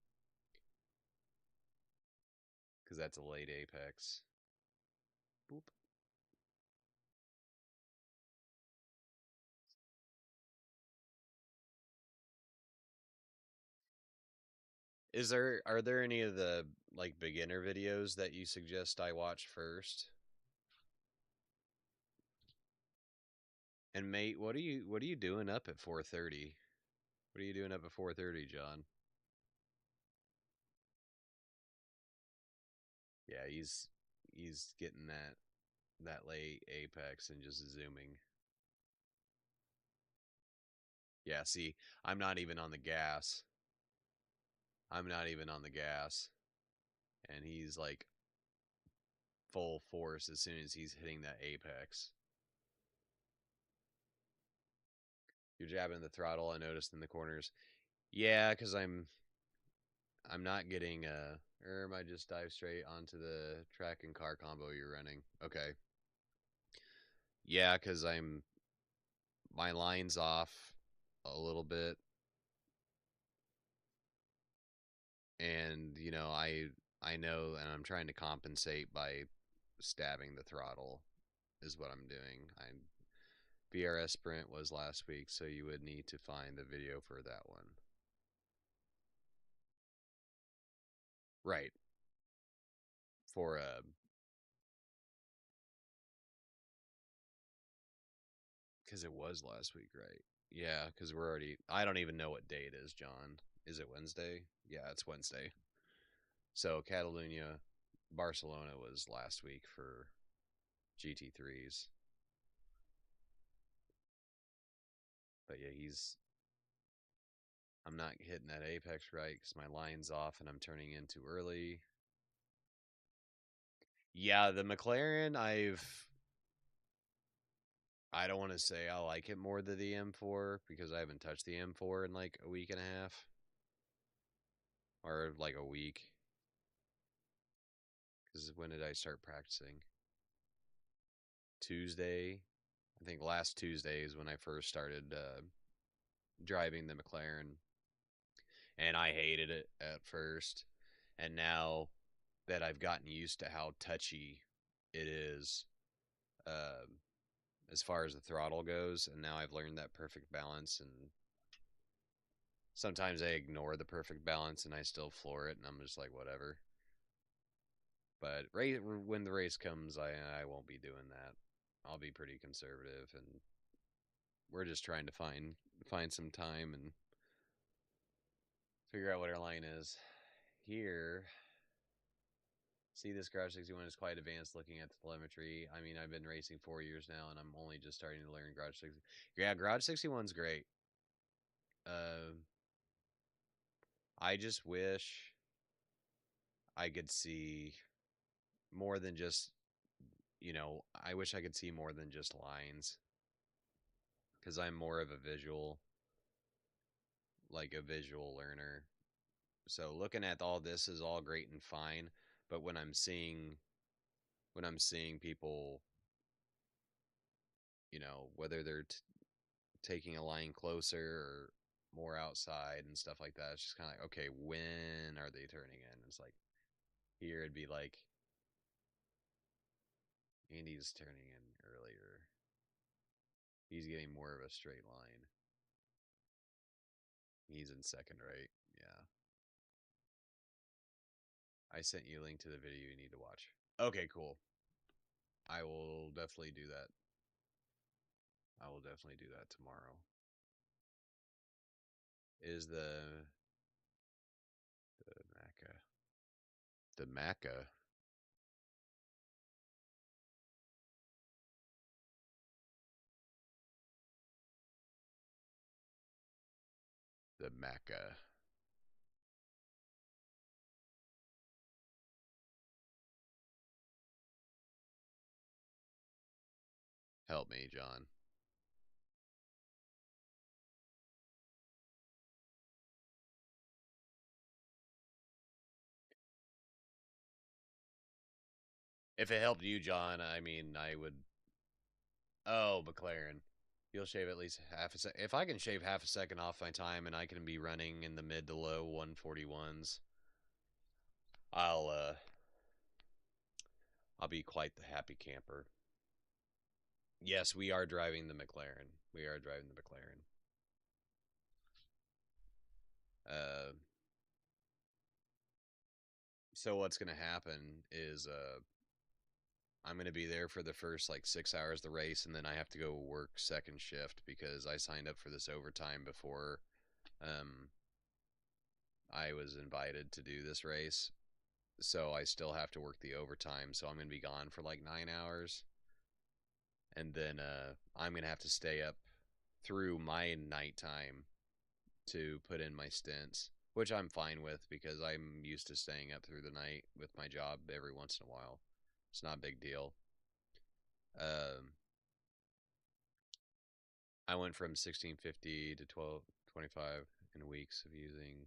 Because that's a late apex. Boop. Are there any of the like beginner videos that you suggest I watch first? And mate, what are you doing up at 4:30? What are you doing up at 4:30, John? Yeah, he's getting that late apex and just zooming. Yeah, see, I'm not even on the gas. I'm not even on the gas. And he's like full force as soon as he's hitting that apex. You're jabbing the throttle, I noticed in the corners. Yeah, because I'm not getting or am I just dive straight onto the track and car combo you're running? Okay. Yeah, because my line's off a little bit, and you know I know, and I'm trying to compensate by stabbing the throttle is what I'm doing. BRS Sprint was last week, so you would need to find the video for that one. Right. For because it was last week, right? Yeah, because we're already. I don't even know what day it is, John. Is it Wednesday? Yeah, it's Wednesday. So Catalunya, Barcelona was last week for GT3s. But yeah, I'm not hitting that apex right because my line's off and I'm turning in too early. Yeah, the McLaren, I don't want to say I like it more than the M4 because I haven't touched the M4 in like a week and a half. Or like a week. Because when did I start practicing? Tuesday. I think last Tuesday is when I first started driving the McLaren. And I hated it at first. And now that I've gotten used to how touchy it is, uh, as far as the throttle goes, and now I've learned that perfect balance, and sometimes I ignore the perfect balance and I still floor it, and I'm just like, whatever. But when the race comes, I won't be doing that. I'll be pretty conservative, and we're just trying to find some time and figure out what our line is. Here, see, this Garage 61 is quite advanced looking at the telemetry. I mean, I've been racing 4 years now, and I'm only just starting to learn Garage 60. Yeah, Garage 61's great. I just wish I could see more than just, I wish I could see more than just lines because I'm more of a visual learner. So looking at all this is all great and fine, but when I'm seeing people, whether they're taking a line closer or more outside and stuff like that, it's just kind of like, okay, when are they turning in? It's like here it'd be like Andy's turning in earlier. He's getting more of a straight line. He's in second, right? Yeah. I sent you a link to the video you need to watch. Okay, cool. I will definitely do that. I will definitely do that tomorrow. Is the Maca the Maca? Help me, John. If it helped you, John, I mean, I would. Oh, McLaren. You'll shave at least half a second. If I can shave half a second off my time and I can be running in the mid to low 141s, I'll I'll be quite the happy camper. Yes, we are driving the McLaren. We are driving the McLaren. So what's going to happen is I'm going to be there for the first like 6 hours of the race, and then I have to go work second shift because I signed up for this overtime before I was invited to do this race. So I still have to work the overtime. So I'm going to be gone for like 9 hours. And then I'm going to have to stay up through my nighttime to put in my stints, which I'm fine with because I'm used to staying up through the night with my job every once in a while. It's not a big deal. Um, I went from 1650 to 1225 in weeks of using.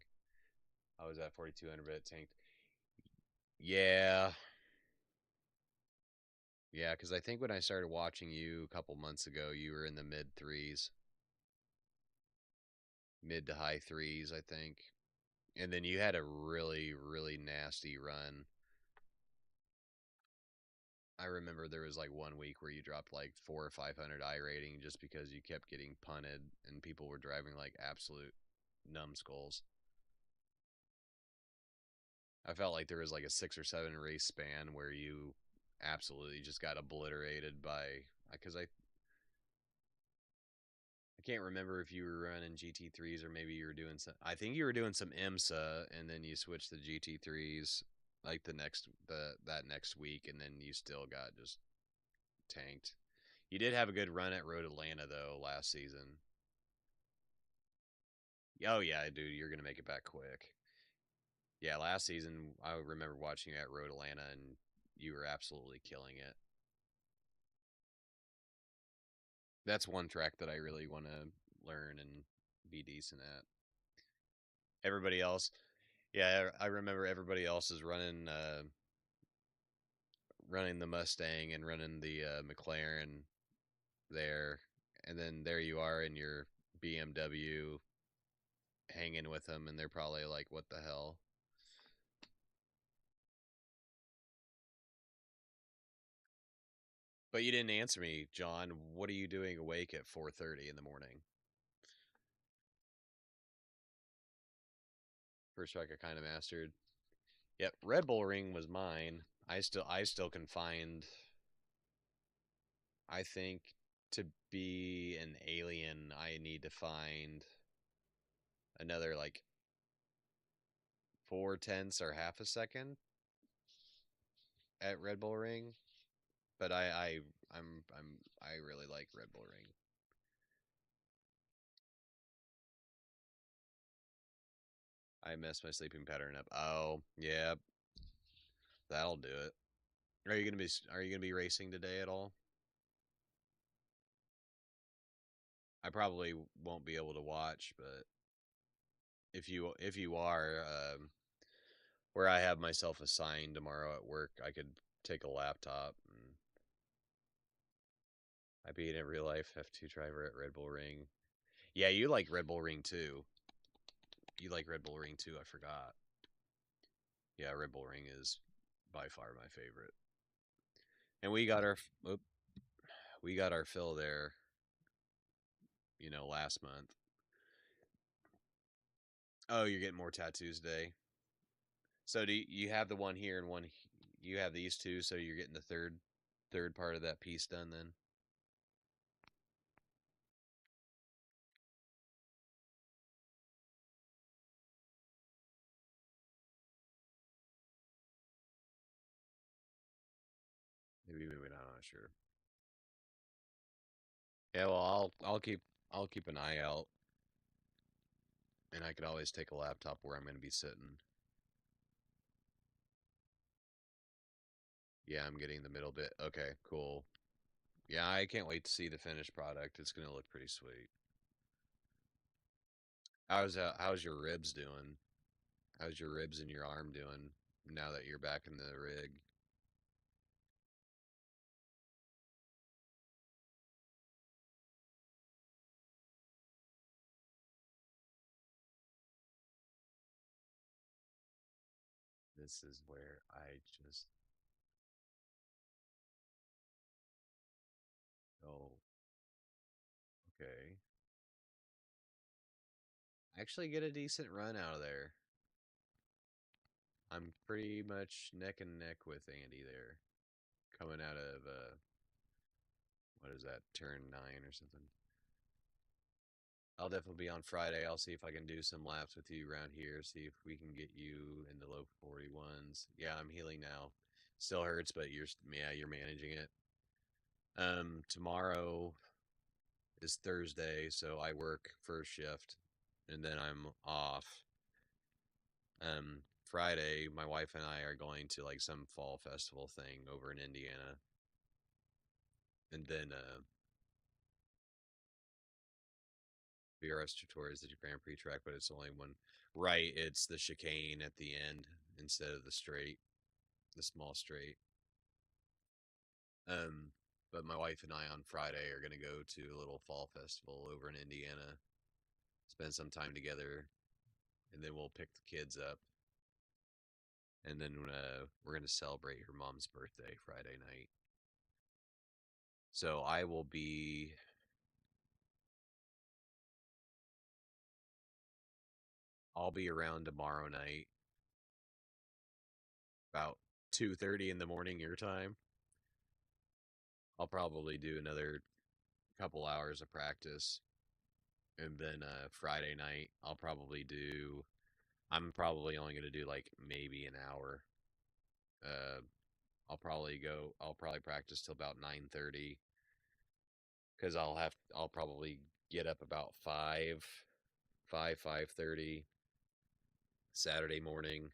I was at 4200 bit tanked. Yeah, yeah, because I think when I started watching you a couple months ago, you were in the mid threes, mid to high threes, I think. And then you had a really, really nasty run. I remember there was like one week where you dropped like 400 or 500 iRating just because you kept getting punted and people were driving like absolute numbskulls. I felt like there was like a 6 or 7 race span where you absolutely just got obliterated by because I can't remember if you were running GT3s or maybe you were doing some. I think you were doing some IMSA and then you switched to GT3s like that next week and then you still got just tanked. You did have a good run at Road Atlanta though last season. Oh yeah, dude, you're gonna make it back quick. Yeah, last season I remember watching you at Road Atlanta and you were absolutely killing it. That's one track that I really want to learn and be decent at. Everybody else, yeah, I remember everybody else is running the Mustang and running the McLaren there, and then there you are in your BMW hanging with them, and they're probably like, "What the hell?" But you didn't answer me, John. What are you doing awake at 4:30 in the morning? First track I kind of mastered. Yep, Red Bull Ring was mine. I still can find. I think to be an alien, I need to find another like 4/10 or half a second at Red Bull Ring. But I really like Red Bull Ring. I messed my sleeping pattern up. Oh yeah, that'll do it. Are you gonna be racing today at all? I probably won't be able to watch, but if you are, where I have myself assigned tomorrow at work, I could take a laptop and I be in real life F2 driver at Red Bull Ring. Yeah, you like Red Bull Ring too. You like Red Bull Ring too. I forgot. Yeah, Red Bull Ring is by far my favorite. And we got our fill there, last month. Oh, you're getting more tattoos today. So do you have the one here and one? You have these two, so you're getting the third part of that piece done then. Maybe not. I'm not sure. Yeah, well, I'll keep an eye out, and I could always take a laptop where I'm going to be sitting. Yeah, I'm getting the middle bit. Okay, cool. Yeah, I can't wait to see the finished product. It's going to look pretty sweet. How's your ribs doing? How's your ribs and your arm doing now that you're back in the rig? This is where I just oh, okay. Actually get a decent run out of there. I'm pretty much neck and neck with Andy there. Coming out of what is that, turn 9 or something. I'll definitely be on Friday. I'll see if I can do some laps with you around here. See if we can get you in the low 41s. Yeah, I'm healing now. Still hurts, but you're managing it. Tomorrow is Thursday, so I work first shift, and then I'm off. Friday, my wife and I are going to like some fall festival thing over in Indiana, and then BRS Tour is the Grand Prix track, but it's only one. Right, it's the chicane at the end instead of the straight, the small straight. Um, but my wife and I on Friday are gonna go to a little fall festival over in Indiana, spend some time together, and then we'll pick the kids up, and then we're gonna celebrate her mom's birthday Friday night. So I'll be around tomorrow night about 2:30 in the morning your time. I'll probably do another couple hours of practice, and then Friday night I'm probably only going to do like maybe an hour. uh I'll probably practice till about 9:30 because I'll probably get up about 5:30 Saturday morning.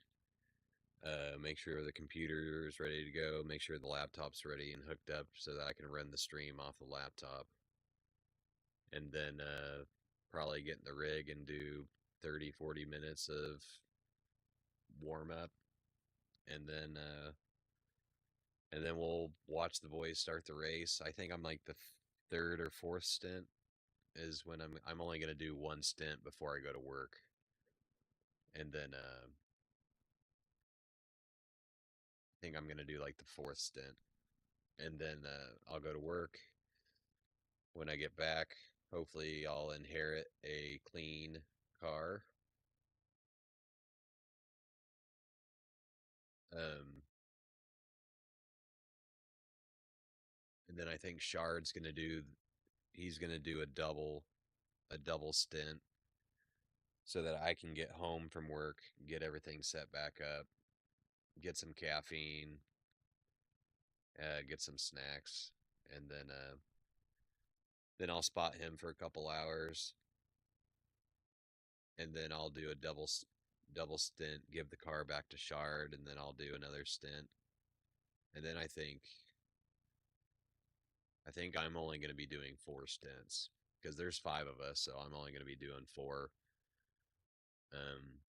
Make sure the computer is ready to go, make sure the laptop's ready and hooked up so that I can run the stream off the laptop, and then probably get in the rig and do 30-40 minutes of warm up, and then we'll watch the boys start the race. I think I'm like the third or fourth stint is when I'm only going to do one stint before I go to work, and then I think I'm going to do like the fourth stint, and then I'll go to work. When I get back, hopefully I'll inherit a clean car. Um, and then I think Shard's gonna do he's gonna do a double stint so that I can get home from work, get everything set back up, get some caffeine, get some snacks, and then I'll spot him for a couple hours, and then I'll do a double stint, give the car back to Shard, and then I'll do another stint, and then I think I'm only going to be doing four stints because there's five of us, so I'm only going to be doing four. Um,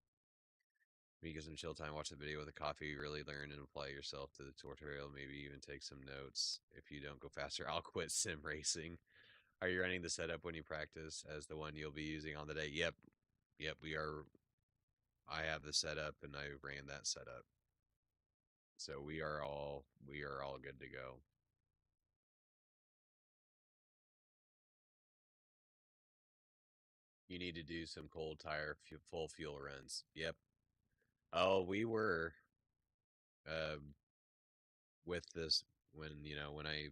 you get some chill time, watch the video with a coffee, really learn and apply yourself to the tutorial, maybe even take some notes. If you don't go faster, I'll quit sim racing. Are you running the setup when you practice as the one you'll be using on the day? Yep, we are. I have the setup and I ran that setup. So we are all good to go. You need to do some cold tire full fuel runs. Yep. Oh, we were um with this when when I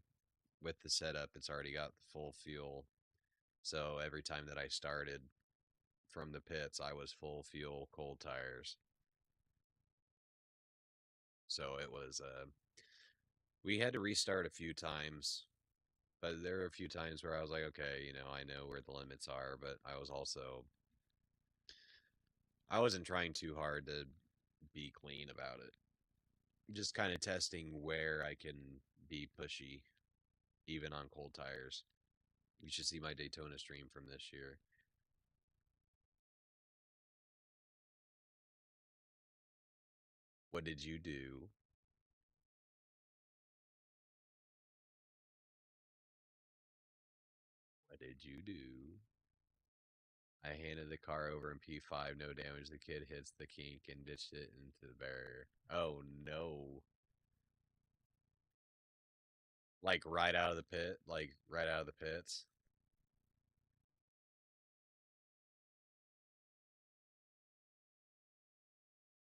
with the setup, it's already got the full fuel. So every time that I started from the pits, I was full fuel, cold tires. So it was we had to restart a few times, but there were a few times where I was like, okay, I know where the limits are, but I wasn't trying too hard to be clean about it. Just kind of testing where I can be pushy even on cold tires. You should see my Daytona stream from this year. What did you do? What did you do? I handed the car over in P5, no damage. The kid hits the kink and ditched it into the barrier. Oh no. Like right out of the pit? Like right out of the pits?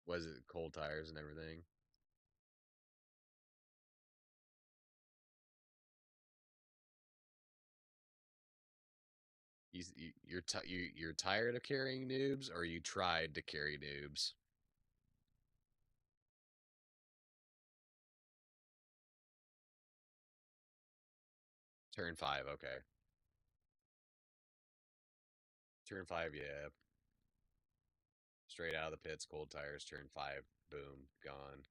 Was it cold tires and everything? You're tired of carrying noobs, or you tried to carry noobs? Turn 5, okay. Turn 5, yeah. straight out of the pits, cold tires, turn 5, boom, gone.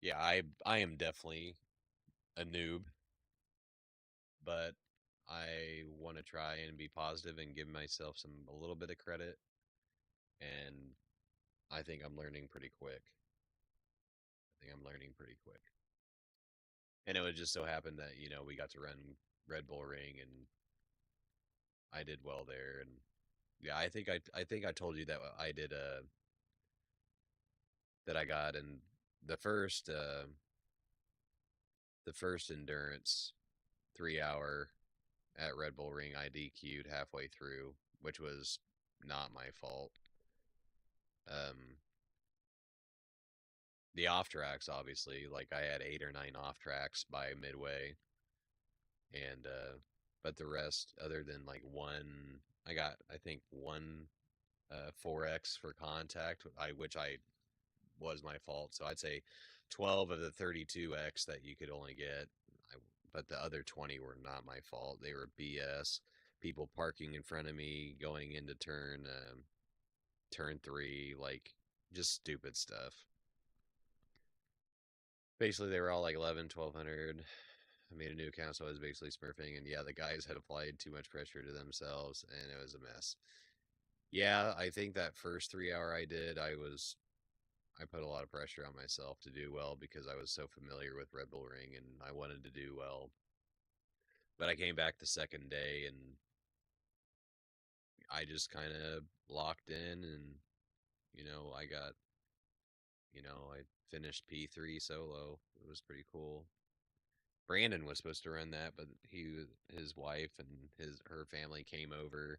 Yeah, I am definitely a noob, but I want to try and be positive and give myself a little bit of credit, and I think I'm learning pretty quick. I think I'm learning pretty quick. And it would just so happen that, we got to run Red Bull Ring and I did well there. And yeah, I think I told you that I did that I got in the first endurance 3 hour at Red Bull Ring. I DQ'd halfway through, which was not my fault. The off tracks, obviously, like I had 8 or 9 off tracks by midway, and but the rest, other than like one, I got I think one 4x for contact, which I was my fault. So I'd say 12 of the 32x that you could only get, but the other 20 were not my fault. They were BS. People parking in front of me going into turn 3, like just stupid stuff. Basically, they were all like 11, 1200. I made a new account, so I was basically smurfing, and yeah, the guys had applied too much pressure to themselves, and it was a mess. Yeah, I think that first 3 hour I put a lot of pressure on myself to do well because I was so familiar with Red Bull Ring and I wanted to do well. But I came back the second day and I just kind of locked in, and I got, I finished P3 solo. It was pretty cool. Brandon was supposed to run that, but his wife and her family came over,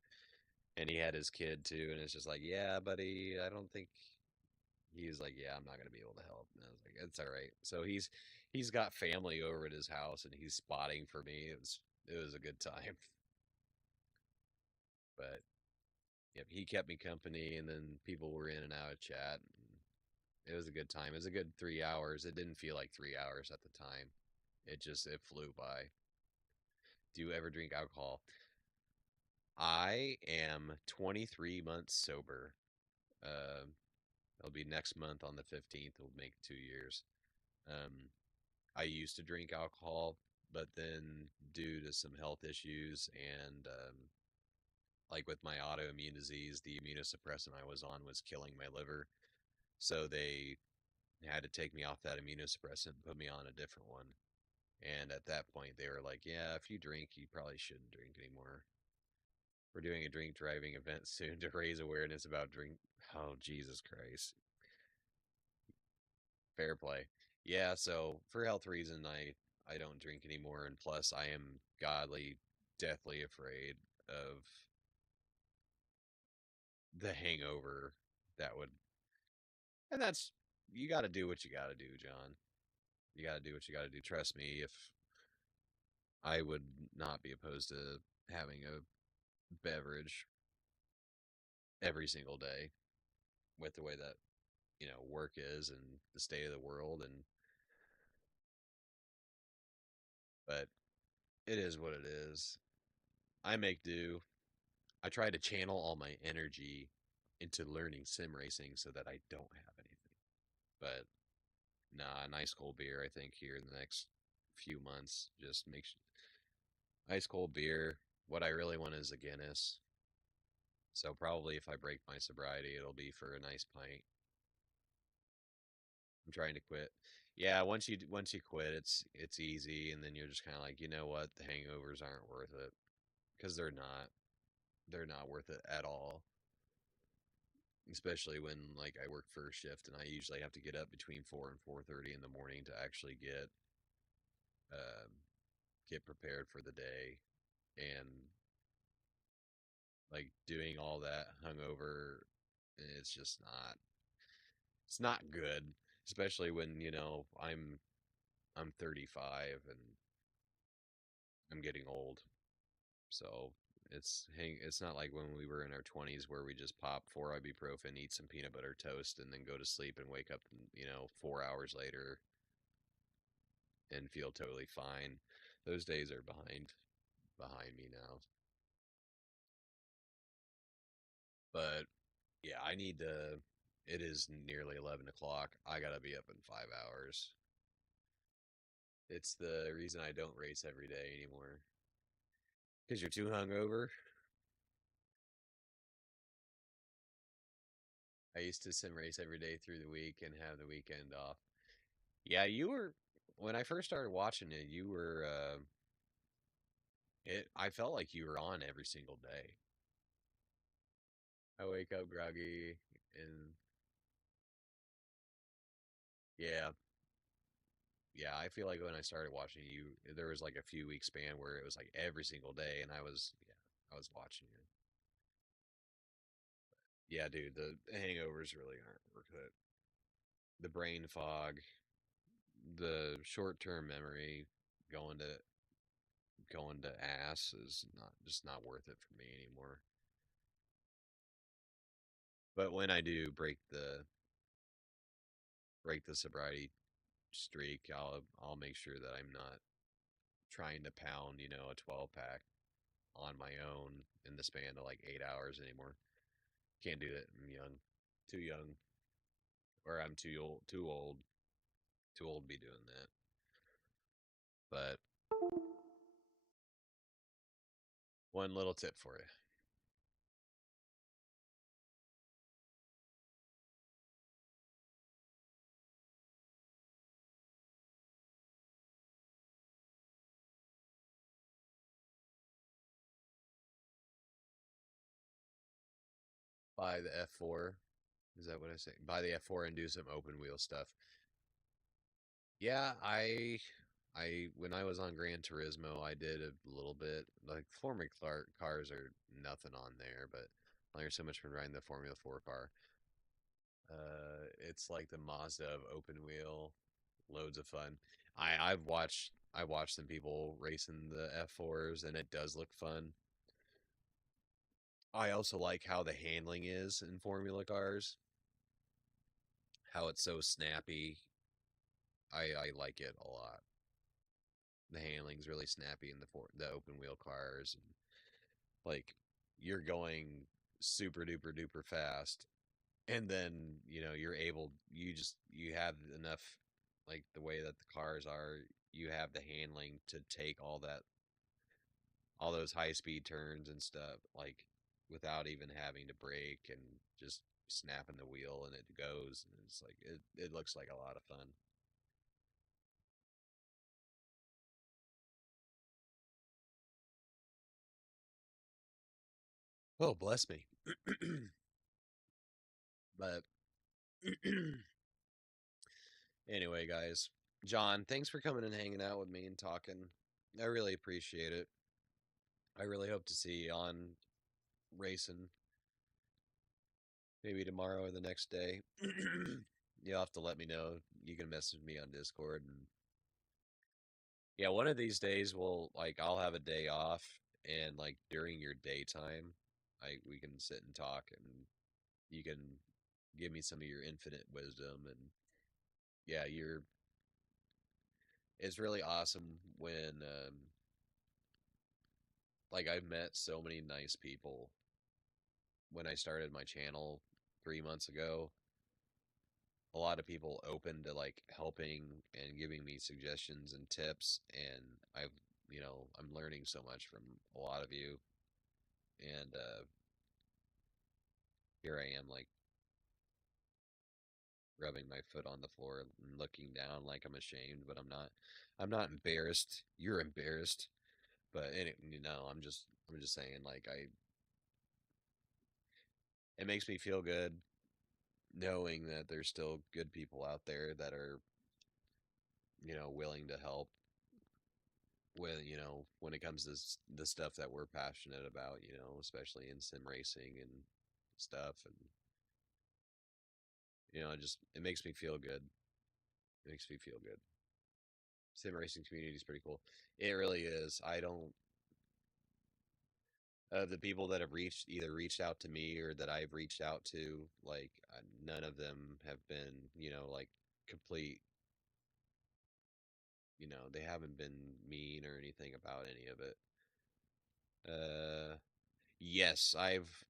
and he had his kid too, and it's just like, yeah, buddy, I don't think. He was like, yeah, I'm not gonna be able to help. And I was like, it's all right. So he's got family over at his house, and he's spotting for me. It was a good time. But yep, he kept me company, and then people were in and out of chat. And it was a good time. It was a good 3 hours. It didn't feel like 3 hours at the time. It flew by. Do you ever drink alcohol? I am 23 months sober. Uh, it'll be next month on the 15th. It'll make 2 years. Um, I used to drink alcohol, but then due to some health issues and like with my autoimmune disease, the immunosuppressant I was on was killing my liver. So they had to take me off that immunosuppressant and put me on a different one. And at that point, they were like, yeah, if you drink, you probably shouldn't drink anymore. We're doing a drink driving event soon to raise awareness about drink. Oh, Jesus Christ. Fair play. Yeah, so for health reason, I don't drink anymore, and plus I am godly, deathly afraid of the hangover that would. And that's you got to do what you got to do, John. You got to do what you got to do. Trust me, if I would not be opposed to having a beverage every single day with the way that work is and the state of the world, and but it is what it is. I make do. I try to channel all my energy into learning sim racing so that I don't have anything. But nah, an ice cold beer, I think, here in the next few months just makes ice cold beer. What I really want is a Guinness. So probably if I break my sobriety, it'll be for a nice pint. I'm trying to quit. Yeah, once you quit, it's easy, and then you're just kind of like, you know what, the hangovers aren't worth it because they're not. They're not worth it at all. Especially when like I work first shift and I usually have to get up between 4 and 4:30 in the morning to actually um, get prepared for the day, and like doing all that hungover, it's not good, especially when I'm 35 and I'm getting old. So it's not like when we were in our 20s where we just pop 4 ibuprofen, eat some peanut butter toast, and then go to sleep and wake up 4 hours later and feel totally fine. Those days are behind me now. But Yeah, I need to. It is nearly 11 o'clock. I gotta be up in 5 hours. It's the reason I don't race every day anymore. Because you're too hungover. I used to sim race every day through the week and have the weekend off. Yeah, you were. When I first started watching it, you were. I felt like you were on every single day. I wake up groggy, and yeah, yeah. I feel like when I started watching you, there was like a few week span where it was like every single day, and I was watching you. Yeah, dude, the hangovers really aren't worth it. The brain fog, the short term memory going to going to ass is not worth it for me anymore. But when I do break the sobriety streak, I'll make sure that I'm not trying to pound, a 12 pack on my own in the span of like 8 hours anymore. Can't do that. I'm young, too young, or I'm too old to be doing that. But one little tip for you: buy the F4. Is that what I say? Buy the F4 and do some open wheel stuff. Yeah, when I was on Gran Turismo, I did a little bit. Like Formula cars are nothing on there, but there's so much fun riding the Formula 4 car. It's like the Mazda of open wheel, loads of fun. I've watched some people racing the F4s, and it does look fun. I also like how the handling is in Formula cars, how it's so snappy. I like it a lot. The handling's really snappy in the open wheel cars, and like you're going super duper duper fast, and then you have enough, like the way that the cars are, you have the handling to take all those high speed turns and stuff, like without even having to brake, and just snapping the wheel and it goes, and it's like it looks like a lot of fun. Oh, bless me. But anyway, guys, John, thanks for coming and hanging out with me and talking. I really appreciate it. I really hope to see you on racing maybe tomorrow or the next day. You'll have to let me know. You can message me on Discord, and yeah, one of these days I'll have a day off, and like during your daytime, we can sit and talk, and you can give me some of your infinite wisdom. And yeah, it's really awesome when like I've met so many nice people when I started my channel 3 months ago. A lot of people open to like helping and giving me suggestions and tips, and I'm learning so much from a lot of you. And here I am, like rubbing my foot on the floor and looking down like I'm ashamed, but I'm not embarrassed. You're embarrassed. But I'm just saying, like, it makes me feel good knowing that there's still good people out there that are, willing to help with, when it comes to the stuff that we're passionate about, especially in sim racing and stuff. And, it makes me feel good. It makes me feel good. Sim racing community is pretty cool. It really is. I don't, the people that have either reached out to me or that I've reached out to, like, none of them have been, like complete, they haven't been mean or anything about any of it. Uh, Yes, I've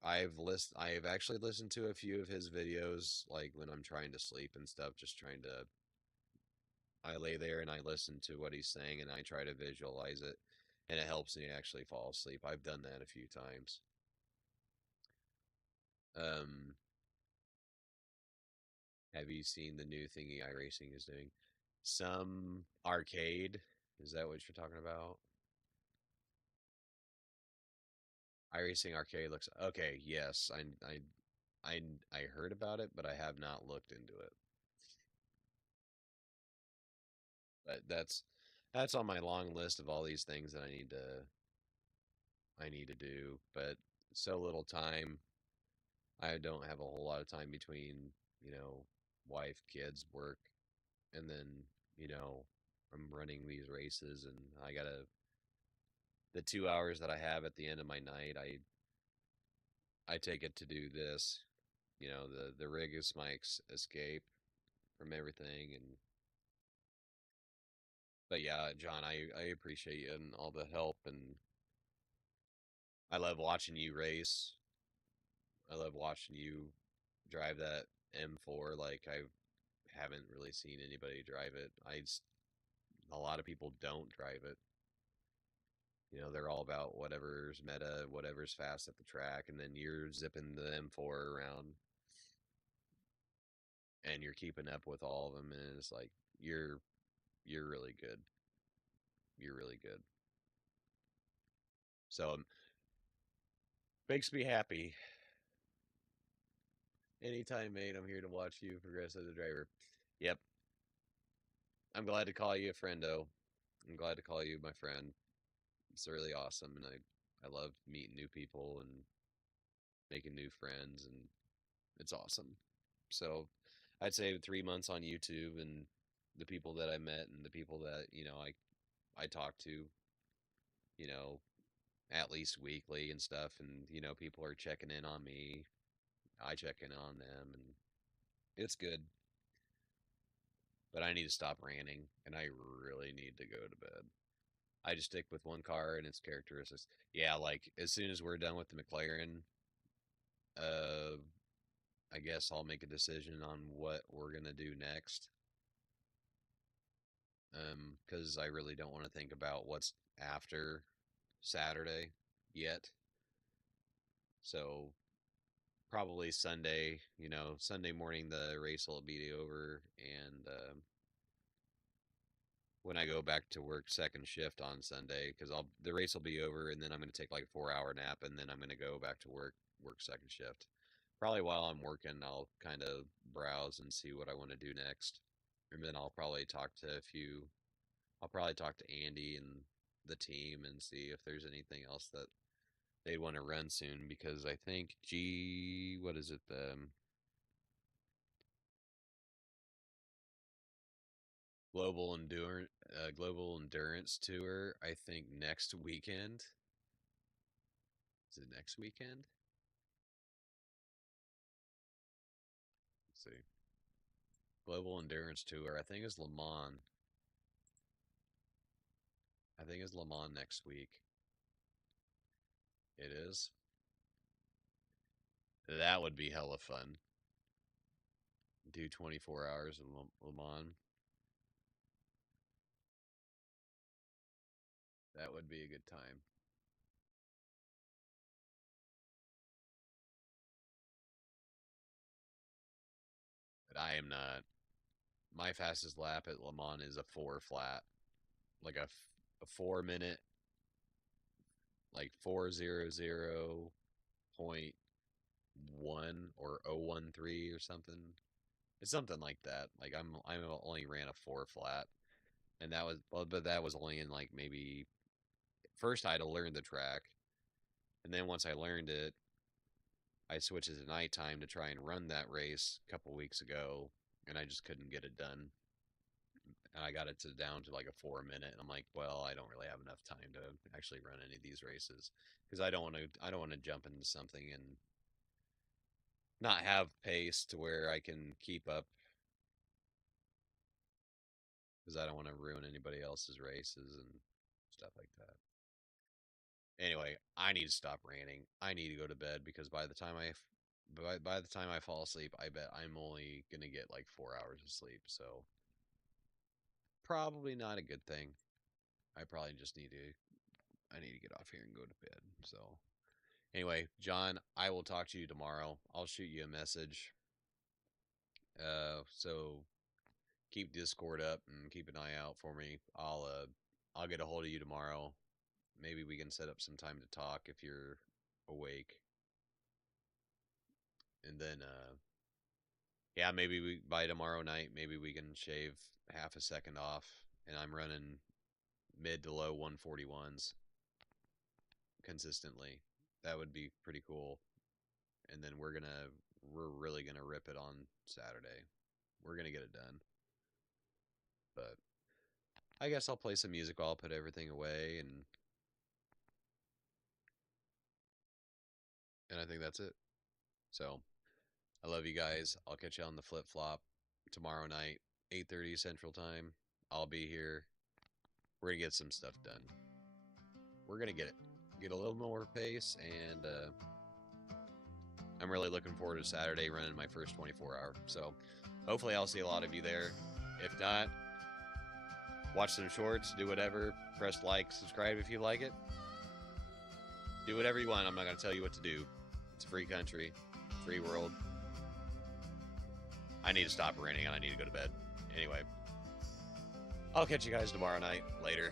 actually listened to a few of his videos, like when I'm trying to sleep and stuff, just trying to I lay there and I listen to what he's saying and I try to visualize it, and it helps me actually fall asleep. I've done that a few times. Um, have you seen the new thingy iRacing is doing? Some arcade. Is that what you're talking about? iRacing arcade looks okay. Yes, I I heard about it, but I have not looked into it. But that's on my long list of all these things that I need to do. But so little time. I don't have a whole lot of time between you know wife, kids, work, and then you know I'm running these races, and I gotta the 2 hours that I have at the end of my night. I take it to do this. You know, the rig is my escape from everything, and but yeah, John, I appreciate you and all the help, and I love watching you race. I love watching you drive that M4. Like I haven't really seen anybody drive it. A lot of people don't drive it. You know, they're all about whatever's meta, whatever's fast at the track, and then you're zipping the M4 around and you're keeping up with all of them, and it's like you're you're really good. You're really good. So makes me happy. Anytime, mate, I'm here to watch you progress as a driver. Yep, I'm glad to call you a friendo. I'm glad to call you my friend. It's really awesome, and I love meeting new people and making new friends, and it's awesome. So, I'd say 3 months on YouTube, and the people that I met and the people that I talk to, you know, at least weekly and stuff, and people are checking in on me. I check in on them, and it's good. But I need to stop ranting, and I really need to go to bed. I just stick with one car and its characteristics. Yeah, like as soon as we're done with the McLaren, uh, I guess I'll make a decision on what we're gonna do next. Because I really don't want to think about what's after Saturday yet. So probably Sunday, Sunday morning the race will be over, and when I go back to work second shift on Sunday, because I'll the race will be over, and then I'm going to take like a 4 hour nap, and then I'm going to go back to work second shift. Probably while I'm working, I'll kind of browse and see what I want to do next, and then I'll probably talk to Andy and the team and see if there's anything else that they'd want to run soon, because I think what is it, the Global Endurance Tour, I think next weekend. Is it next weekend? Let's see. Global Endurance Tour. I think it's Le Mans. I think it's Le Mans next week. It is. That would be hella fun. Do 24 hours in Le Mans. That would be a good time. But I am not. My fastest lap at Le Mans is a four flat, like a 4 minute, like 400.1 or 013 or something. It's something like that. Like I only ran a four flat, and that was well, but that was only in like maybe first I had to learn the track, and then once I learned it, I switched it to nighttime to try and run that race a couple weeks ago, and I just couldn't get it done. And I got it down to like a 4 minute. And I'm like, well, I don't really have enough time to actually run any of these races, because I don't want to jump into something and not have pace to where I can keep up, because I don't want to ruin anybody else's races and stuff like that. Anyway, I need to stop ranting. I need to go to bed because by the time I fall asleep, I bet I'm only gonna get like 4 hours of sleep. So probably not a good thing. I probably just I need to get off here and go to bed. So anyway, John, I will talk to you tomorrow. I'll shoot you a message. So keep Discord up and keep an eye out for me. I'll get a hold of you tomorrow. Maybe we can set up some time to talk if you're awake. And then yeah, maybe by tomorrow night, maybe we can shave half a second off and I'm running mid to low 141s consistently. That would be pretty cool. And then we're really gonna rip it on Saturday. We're gonna get it done. But I guess I'll play some music while I'll put everything away, and I think that's it. So I love you guys. I'll catch you on the flip flop tomorrow night, 8:30 Central Time. I'll be here. We're gonna get some stuff done. We're gonna get a little more pace, and I'm really looking forward to Saturday running my first 24-hour. So hopefully I'll see a lot of you there. If not, watch some shorts, do whatever, press like, subscribe if you like it. Do whatever you want. I'm not going to tell you what to do. It's a free country, free world. I need to stop ranting and I need to go to bed. Anyway, I'll catch you guys tomorrow night. Later.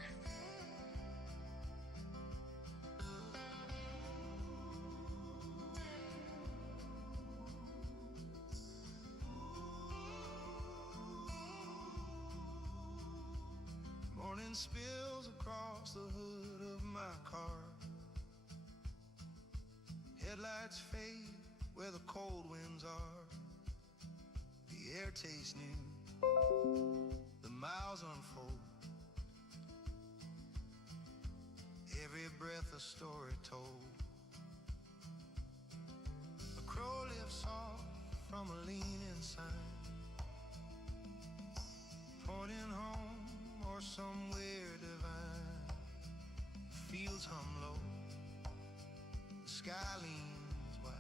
Morning spills across the hood of my car. Headlights fade where the cold winds are. The air tastes new, the miles unfold. Every breath a story told. A crow lifts off from a leaning sign, pointing home or somewhere divine. Fields hum low, the sky leans wide.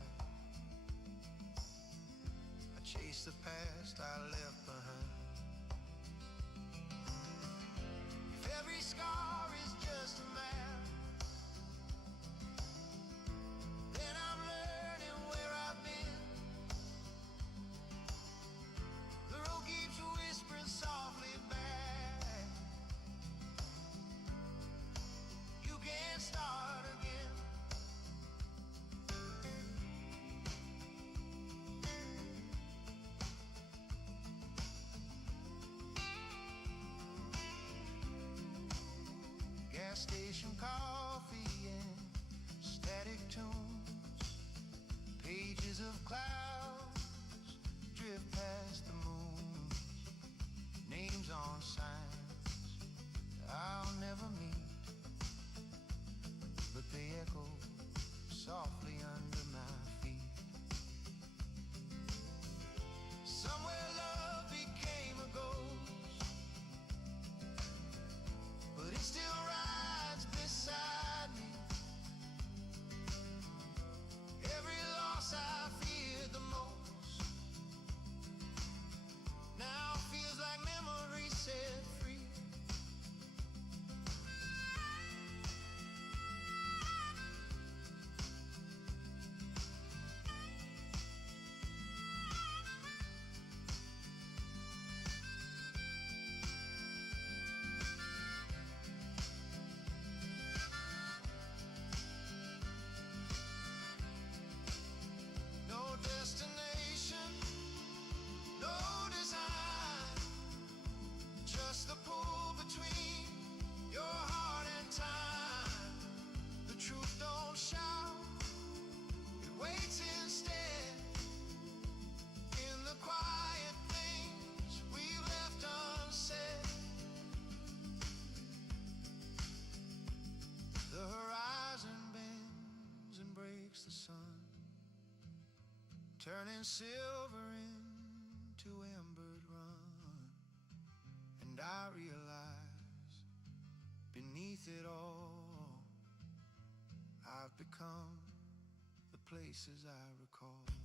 I chase the past I left behind. If every scar is just a map, then I'm learning where I've been. The road keeps whispering softly back. You can't start again. Gas station coffee and static tunes. Pages of clouds drift past the moon. Names on signs I'll never meet, but they echo softly under my feet. Somewhere love became a ghost, but it still rides beside me. Every loss I feared the most now feels like memory set free. No destination, no design, just the pull between your heart and time. The truth don't shout, it waits instead. In the quiet things we've left unsaid. The horizon bends and breaks the sun, turning silver into embered run. And I realize beneath it all, become the places I recall.